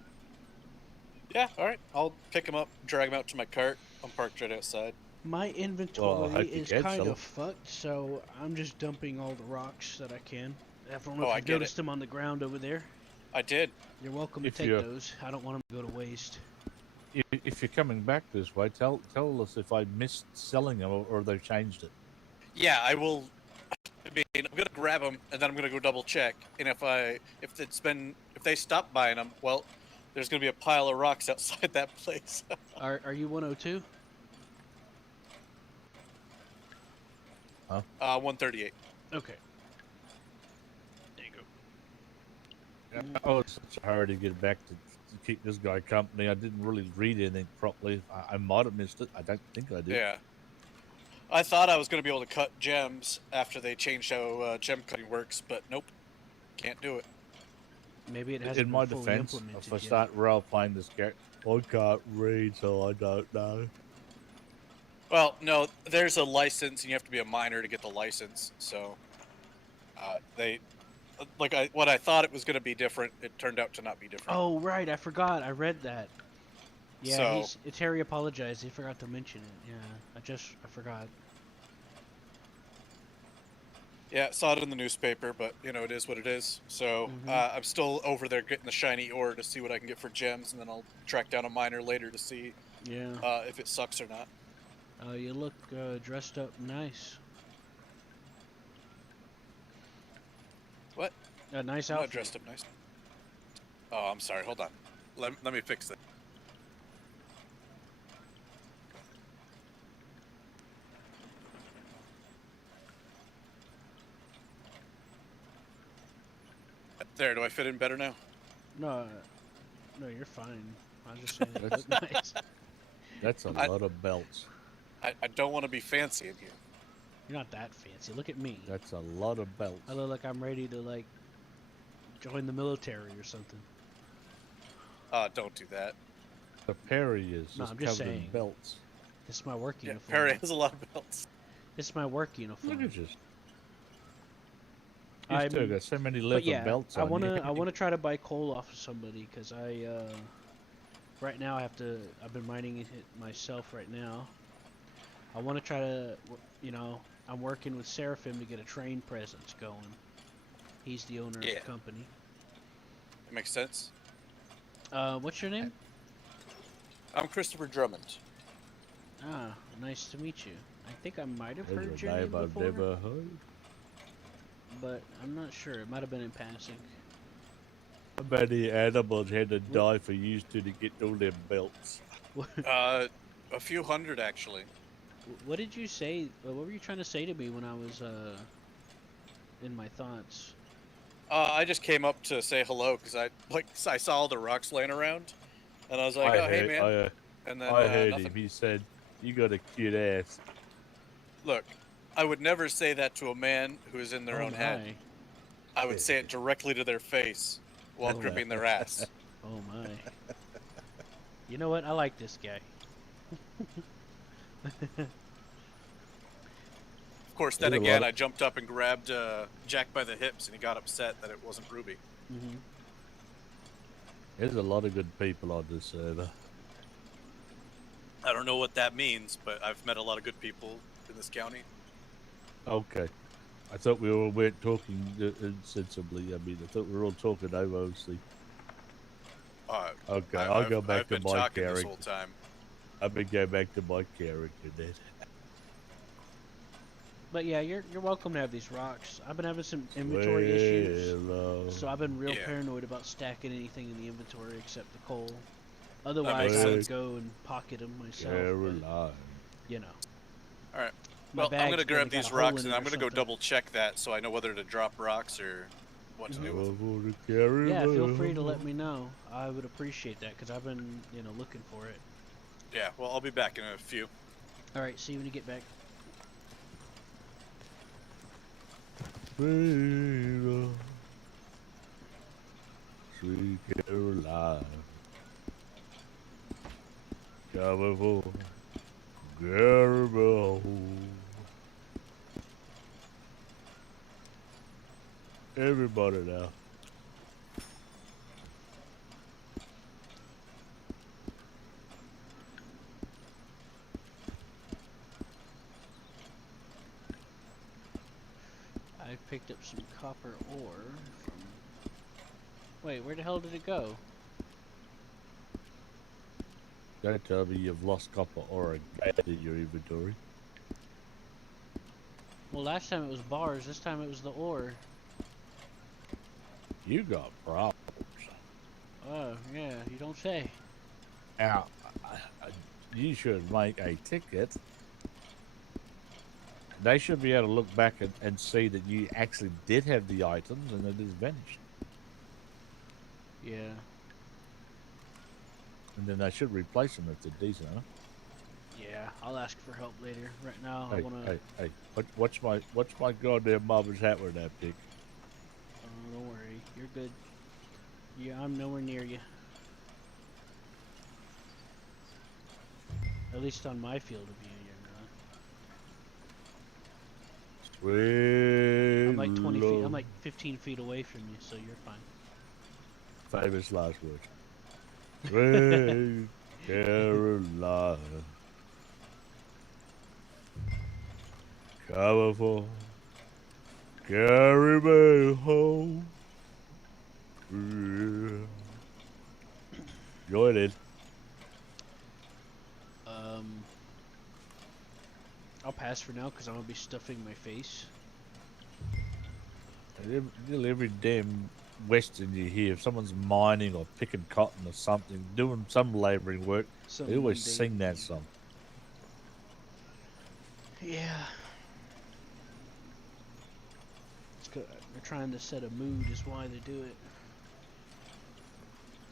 Yeah. All right. I'll pick them up, drag them out to my cart. I'm parked right outside. My Well, I inventory hope you is can kind sell of fucked, so I'm just dumping all the rocks that I can. I don't know Oh, if I you've get noticed them on the ground over there. I did. You're welcome to If take you're- those. I don't want them to go to waste. If you're coming back this way, tell us if I missed selling them or they've changed it. Yeah, I will. I mean, I'm gonna grab them and then I'm gonna go double check. And if they stop buying them, well, there's gonna be a pile of rocks outside that place. Are you 102? 138. Okay. There you go. Oh, it's such a hurry to get back to keep this guy company. I didn't really read anything properly. I might have missed it. I don't think I did. Yeah. I thought I was gonna be able to cut gems after they changed how gem cutting works, but nope, can't do it. Maybe it hasn't In my been fully defense, implemented if I yet. start role playing this character, I can't read, so I don't know. Well, no, there's a license, and you have to be a miner to get the license. So, what I thought it was going to be different, it turned out to not be different. Oh, right. I forgot. I read that. Yeah, So- Terry apologized. He forgot to mention it. Yeah, I forgot. Yeah, saw it in the newspaper, but you know it is what it is. So I'm still over there getting the shiny ore to see what I can get for gems, and then I'll track down a miner later to see Yeah. if it sucks or not. You look dressed up nice. What? A nice I'm not outfit. dressed up nice. Oh, I'm sorry. Hold on. Let me fix that. There, do I fit in better now? No, no, you're fine. I was just saying it looked nice. That's a lot of belts. I don't want to be fancy in here. You're not that fancy. Look at me. That's a lot of belts. I look like I'm ready to like join the military or something. Don't do that. The Perry is No, just I'm just covered in saying. belts. This is my work Yeah, uniform. Perry has a lot of belts. This is my work uniform. Look at this. You still got so many leather But yeah, belts I on you. wanna try to buy coal off of somebody because right now I've been mining it myself right now. I want to try to, I'm working with Seraphim to get a train presence going. He's the owner of the company. That makes sense. What's your name? I'm Christopher Drummond. Ah, nice to meet you. I think I might have heard There's your a name name I've before, never heard. but I'm not sure. It might have been in passing. How many animals had to die for you to get all them belts? A few hundred actually. What did you say? What were you trying to say to me when I was in my thoughts? I just came up to say hello because I saw all the rocks laying around, and I was like, hey man. And then I heard nothing. him. He said, "You got a cute ass." Look, I would never say that to a man who is in their own head. I would say it directly to their face while gripping their ass. Oh my. You know what? I like this guy. Of course, then again, I jumped up and grabbed Jack by the hips, and he got upset that it wasn't Ruby. There's a lot of good people on this server. I don't know what that means, but I've met a lot of good people in this county. Okay. I thought we all weren't talking insensibly. I mean, I thought we were all talking overtly. Okay, I'll go back to my character. This whole time. I've been going back to my character then. But yeah, you're welcome to have these rocks. I've been having some inventory issues, so I've been real paranoid about stacking anything in the inventory except the coal. Otherwise, I would go and pocket them myself. But, you know. All right. Well, I'm gonna grab these rocks and I'm gonna go double check that so I know whether to drop rocks or what to do with them. Yeah, feel free to let me know. I would appreciate that because I've been, looking for it. Yeah. Well, I'll be back in a few. All right. See you when you get back. Sweet Caroline, coming for Garbo. Everybody now. I picked up some copper ore from... Wait, where the hell did it go? Don't tell me you've lost copper ore again in your inventory. Well, last time it was bars. This time it was the ore. You got problems. Oh, yeah, you don't say. Now, you should make a ticket. They should be able to look back and see that you actually did have the items and it is vanished. Yeah. And then they should replace them if they're decent, huh? Yeah, I'll ask for help later. Right now, Hey, I wanna... hey, what's my goddamn mother's hat with that pig? Oh, don't worry. You're good. Yeah, I'm nowhere near you. At least on my field of view, you're not. Sweet I'm like 20 feet. I'm like 15 feet away from you, so you're fine. Famous last words. Sweet Caroline, coming for Carry me home. Yeah. Join it. Um, I'll pass for now because I'm gonna be stuffing my face. Nearly every damn Western you hear, if someone's mining or picking cotton or something, doing some labouring work, they Something always mundane. sing that song. Yeah. They're trying to set a mood, is why they do it.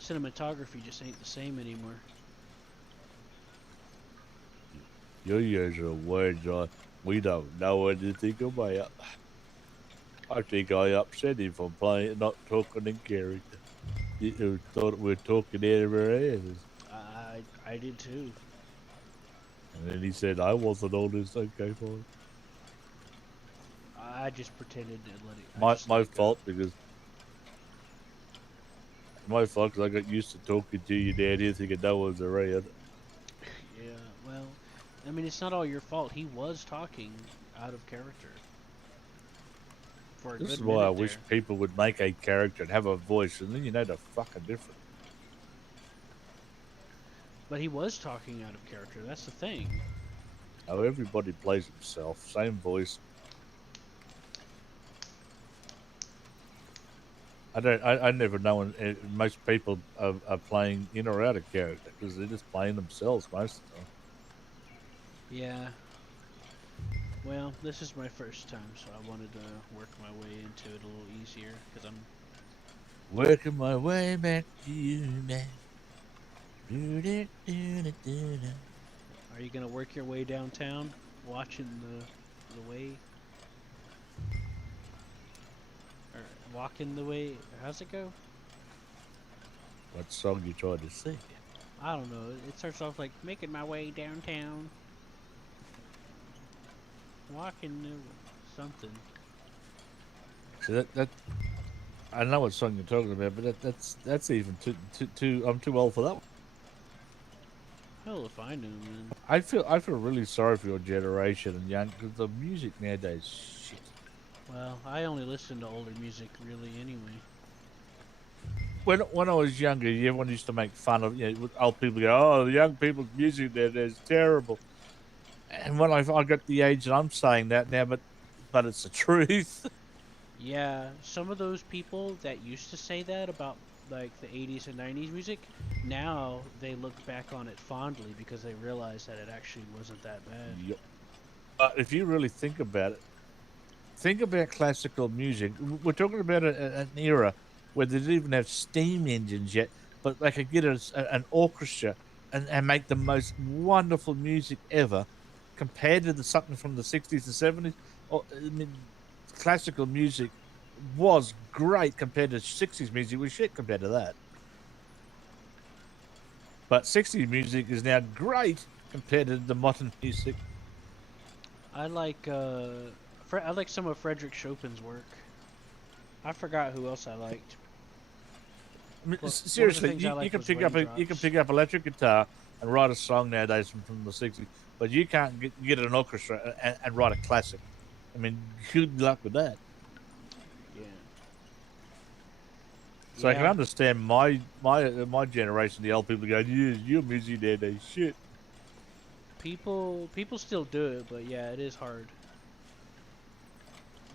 Cinematography just ain't the same anymore. You use a words we don't know anything about. I think I upset him for playing, not talking in character. You thought we were talking out of our asses. I did too. And then he said, I wasn't on this, okay, fine. I just pretended to let it. I My, just let my it go. fault because my fault because I got used to talking to you down here thinking no one's around. Yeah. Well, I mean, it's not all your fault. He was talking out of character for a This good is why I minute wish there. people would make a character and have a voice, and then you know the fucking difference. But he was talking out of character. That's the thing. How everybody plays himself, same voice. I never know when most people are playing in or out of character because they're just playing themselves most of the time. Yeah. Well, this is my first time, so I wanted to work my way into it a little easier because I'm. Working my way back to you, man. Do-do-do-do-do-do. Are you gonna work your way downtown, watching the way, or walking the way? How's it go? What song you trying to sing? I don't know. It starts off like making my way downtown, walking the something. So that I know what song you're talking about, but that's even too. I'm too old for that one. Hell if I knew, man. I feel really sorry for your generation and young because the music nowadays is shit. Well, I only listen to older music really anyway. When I was younger, everyone used to make fun of old people go, oh, the young people's music nowadays is terrible. And when I got the age that I'm saying that now, but it's the truth. Yeah, some of those people that used to say that about like the 80s and 90s music, now they look back on it fondly because they realize that it actually wasn't that bad. Yep. But if you really think about it, think about classical music. We're talking about an era where they didn't even have steam engines yet, but they could get an orchestra and make the most wonderful music ever compared to something from the 60s and 70s. I mean, classical music was great compared to 60s music. Was shit compared to that. But 60s music is now great compared to the modern music. I like I like some of Frederick Chopin's work. I forgot who else I liked. I mean, But one of the seriously, things I you liked can was pick up you can Raindrops. pick up electric guitar and write a song nowadays from the 60s, but you can't get an orchestra and write a classic. I mean, good luck with that. Yeah. So I can Yeah. understand my generation, the old people going, "Yeah, your music nowadays shit." People still do it, but yeah, it is hard.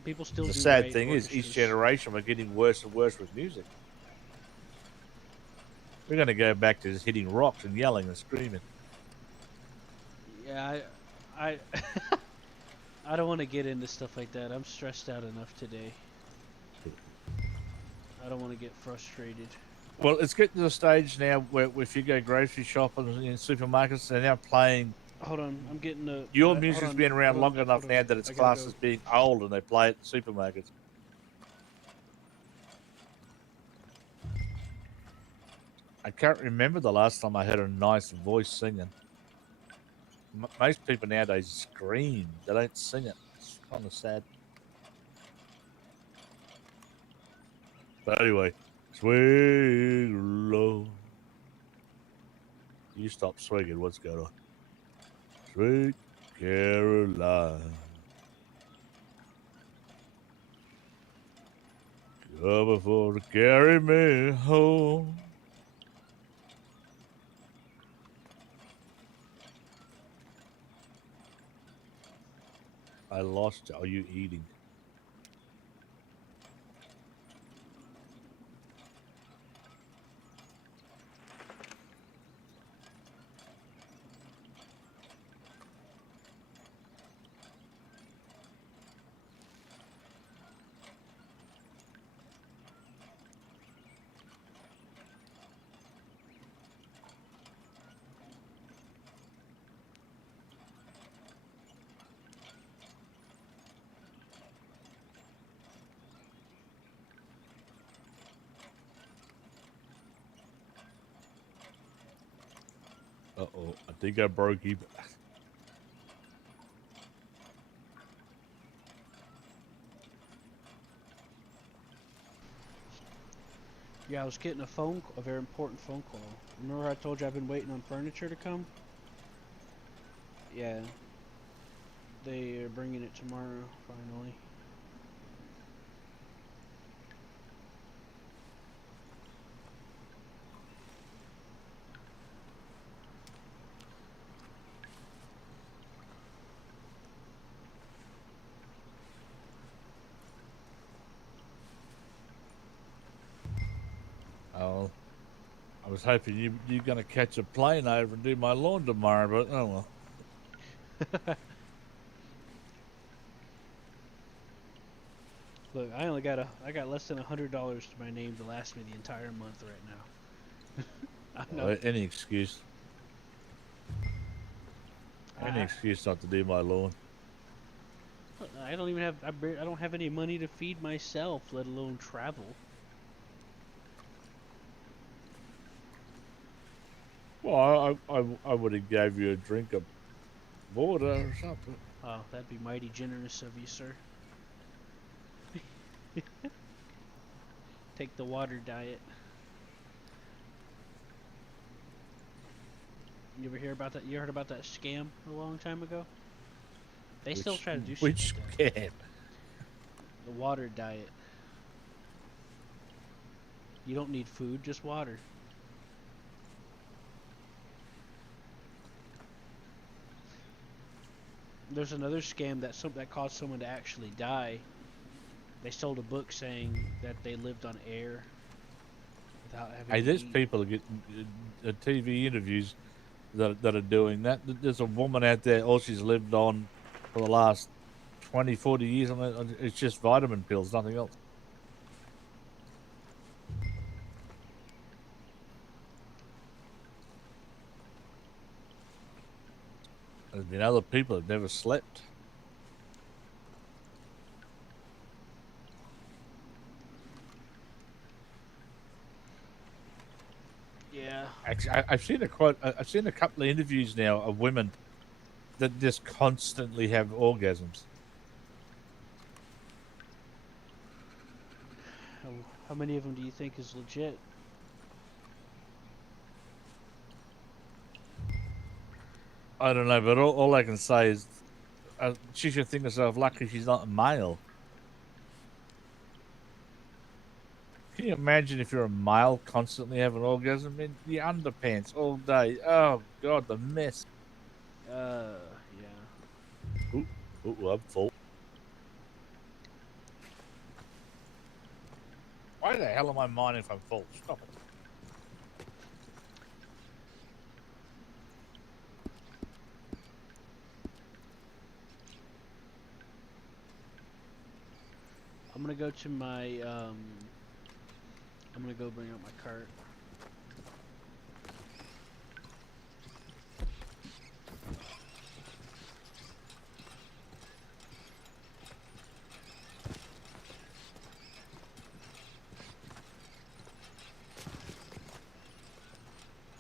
People still The do sad write thing is, each orchestras. generation we're getting worse and worse with music. We're going to go back to just hitting rocks and yelling and screaming. Yeah, I I don't want to get into stuff like that. I'm stressed out enough today. I don't want to get frustrated. Well, it's getting to the stage now where if you go grocery shopping in supermarkets, they're now playing. Hold on, I'm getting a. Your Hold music's on, been around long hold enough on. now that it's I gotta classed go. as being old, and they play it in supermarkets. I can't remember the last time I heard a nice voice singing. Most people nowadays scream; they don't sing it. It's kind of sad. But anyway, swing low. You stop swinging. What's going on? Sweet Caroline. before to carry me home. I lost you. Are you eating? Uh-oh. I think I broke even. Yeah, I was getting a very important phone call. Remember I told you I've been waiting on furniture to come? Yeah. They are bringing it tomorrow, finally. Oh, I was hoping you're going to catch a plane over and do my lawn tomorrow, but oh well. Look, I got less than $100 to my name to last me the entire month right now. I'm not. Any excuse. Any I, excuse not to do my lawn. I don't even have. I don't have any money to feed myself, let alone travel. Well, I would have gave you a drink of water or something. Oh, that'd be mighty generous of you, sir. Take the water diet. You ever hear about that? You heard about that scam a long time ago? They still try to do shit Which like that. scam? The water diet. You don't need food, just water. There's another scam that caused someone to actually die. They sold a book saying that they lived on air without having Hey, to there's eat. people that get TV interviews that are doing that. There's a woman out there, all she's lived on for the last 20, 40 years, and it's just vitamin pills, nothing else. There's been other people that never slept. Yeah. Actually, I've seen a couple of interviews now of women that just constantly have orgasms. How many of them do you think is legit? I don't know, but all I can say is she should think herself lucky she's not a male. Can you imagine if you're a male constantly having orgasm in the underpants all day? Oh God, the mess. Yeah. Ooh, I'm full. Why the hell am I mining if I'm full? Stop it. I'm gonna go to my I'm gonna go bring out my cart.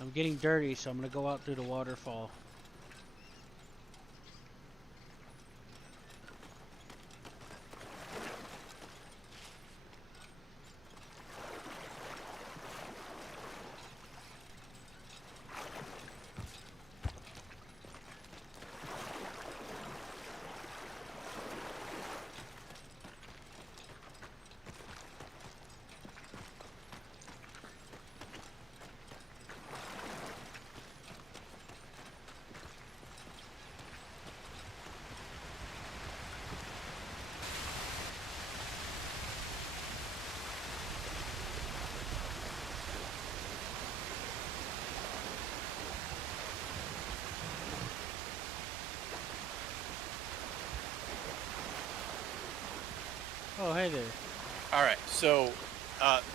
I'm getting dirty, so I'm gonna go out through the waterfall. Oh, hey there. All right, so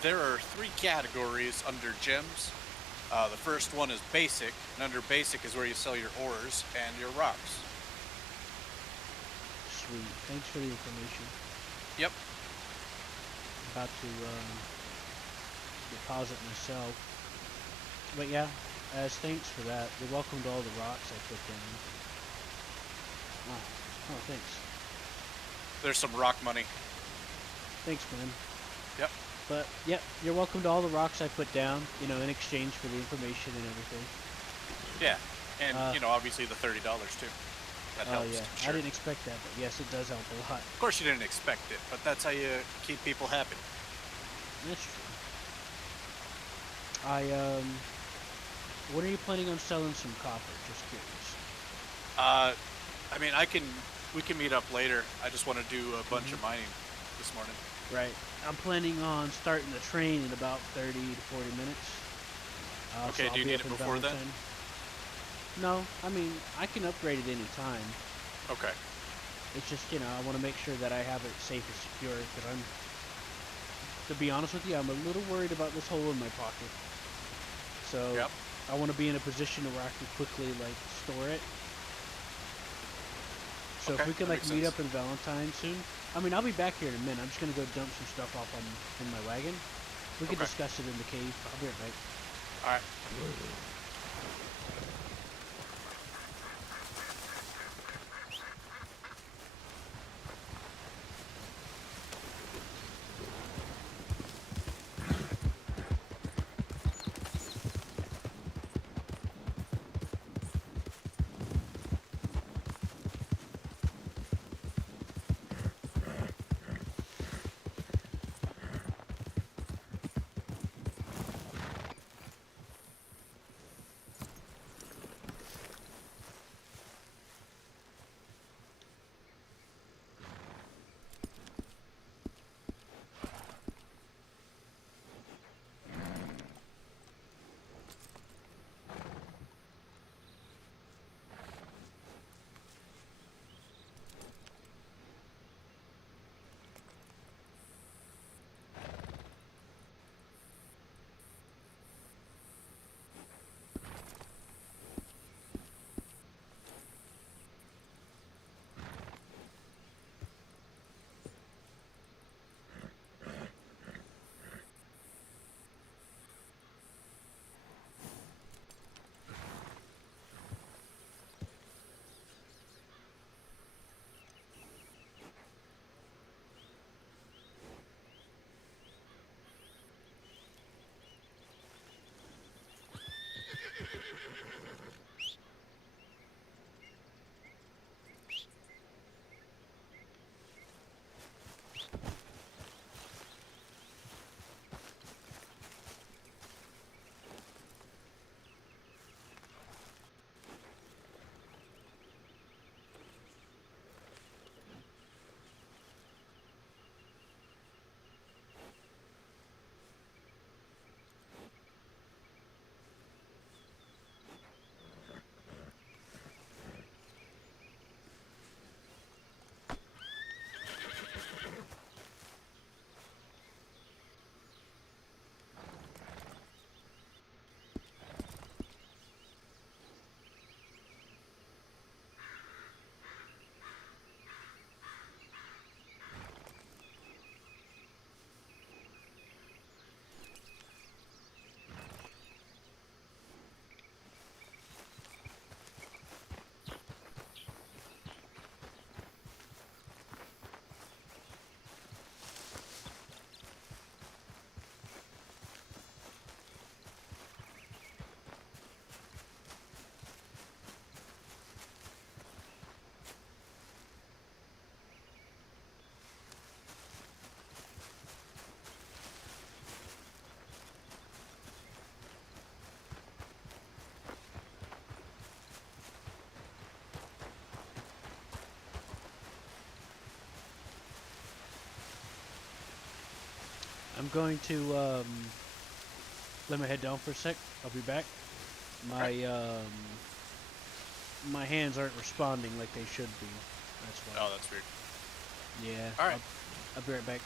there are 3 categories under gems. The first one is basic, and under basic is where you sell your ores and your rocks. Sweet. Thanks for the information. Yep. About to deposit myself. But yeah, as thanks for that, you're welcome to all the rocks I put down. Oh, thanks. There's some rock money. Thanks, man. Yep. But yeah, you're welcome to all the rocks I put down. You know, in exchange for the information and everything. Yeah, and obviously the $30 too. That Oh helps. yeah, Sure. I didn't expect that, but yes, it does help a lot. Of course, you didn't expect it, but that's how you keep people happy. That's true. When are you planning on selling some copper? Just curious. I mean, we can meet up later. I just want to do a bunch of mining this morning. Right. I'm planning on starting the train in about 30 to 40 minutes. Okay, so do you I'll be need up it in before then? Valentine. No, I mean, I can upgrade it any time. Okay. It's just, I want to make sure that I have it safe and secure, because to be honest with you, I'm a little worried about this hole in my pocket. So, Yep. I want to be in a position where I can quickly, store it. So Okay, if we could, that makes meet sense. up in Valentine soon. I mean, I'll be back here in a minute. I'm just going to go dump some stuff off in my wagon. We can Okay. discuss it in the cave. I'll be right back. All right. I'm going to let me head down for a sec. I'll be back. My hands aren't responding like they should be. That's why. Oh, that's weird. Yeah. All right. I'll be right back.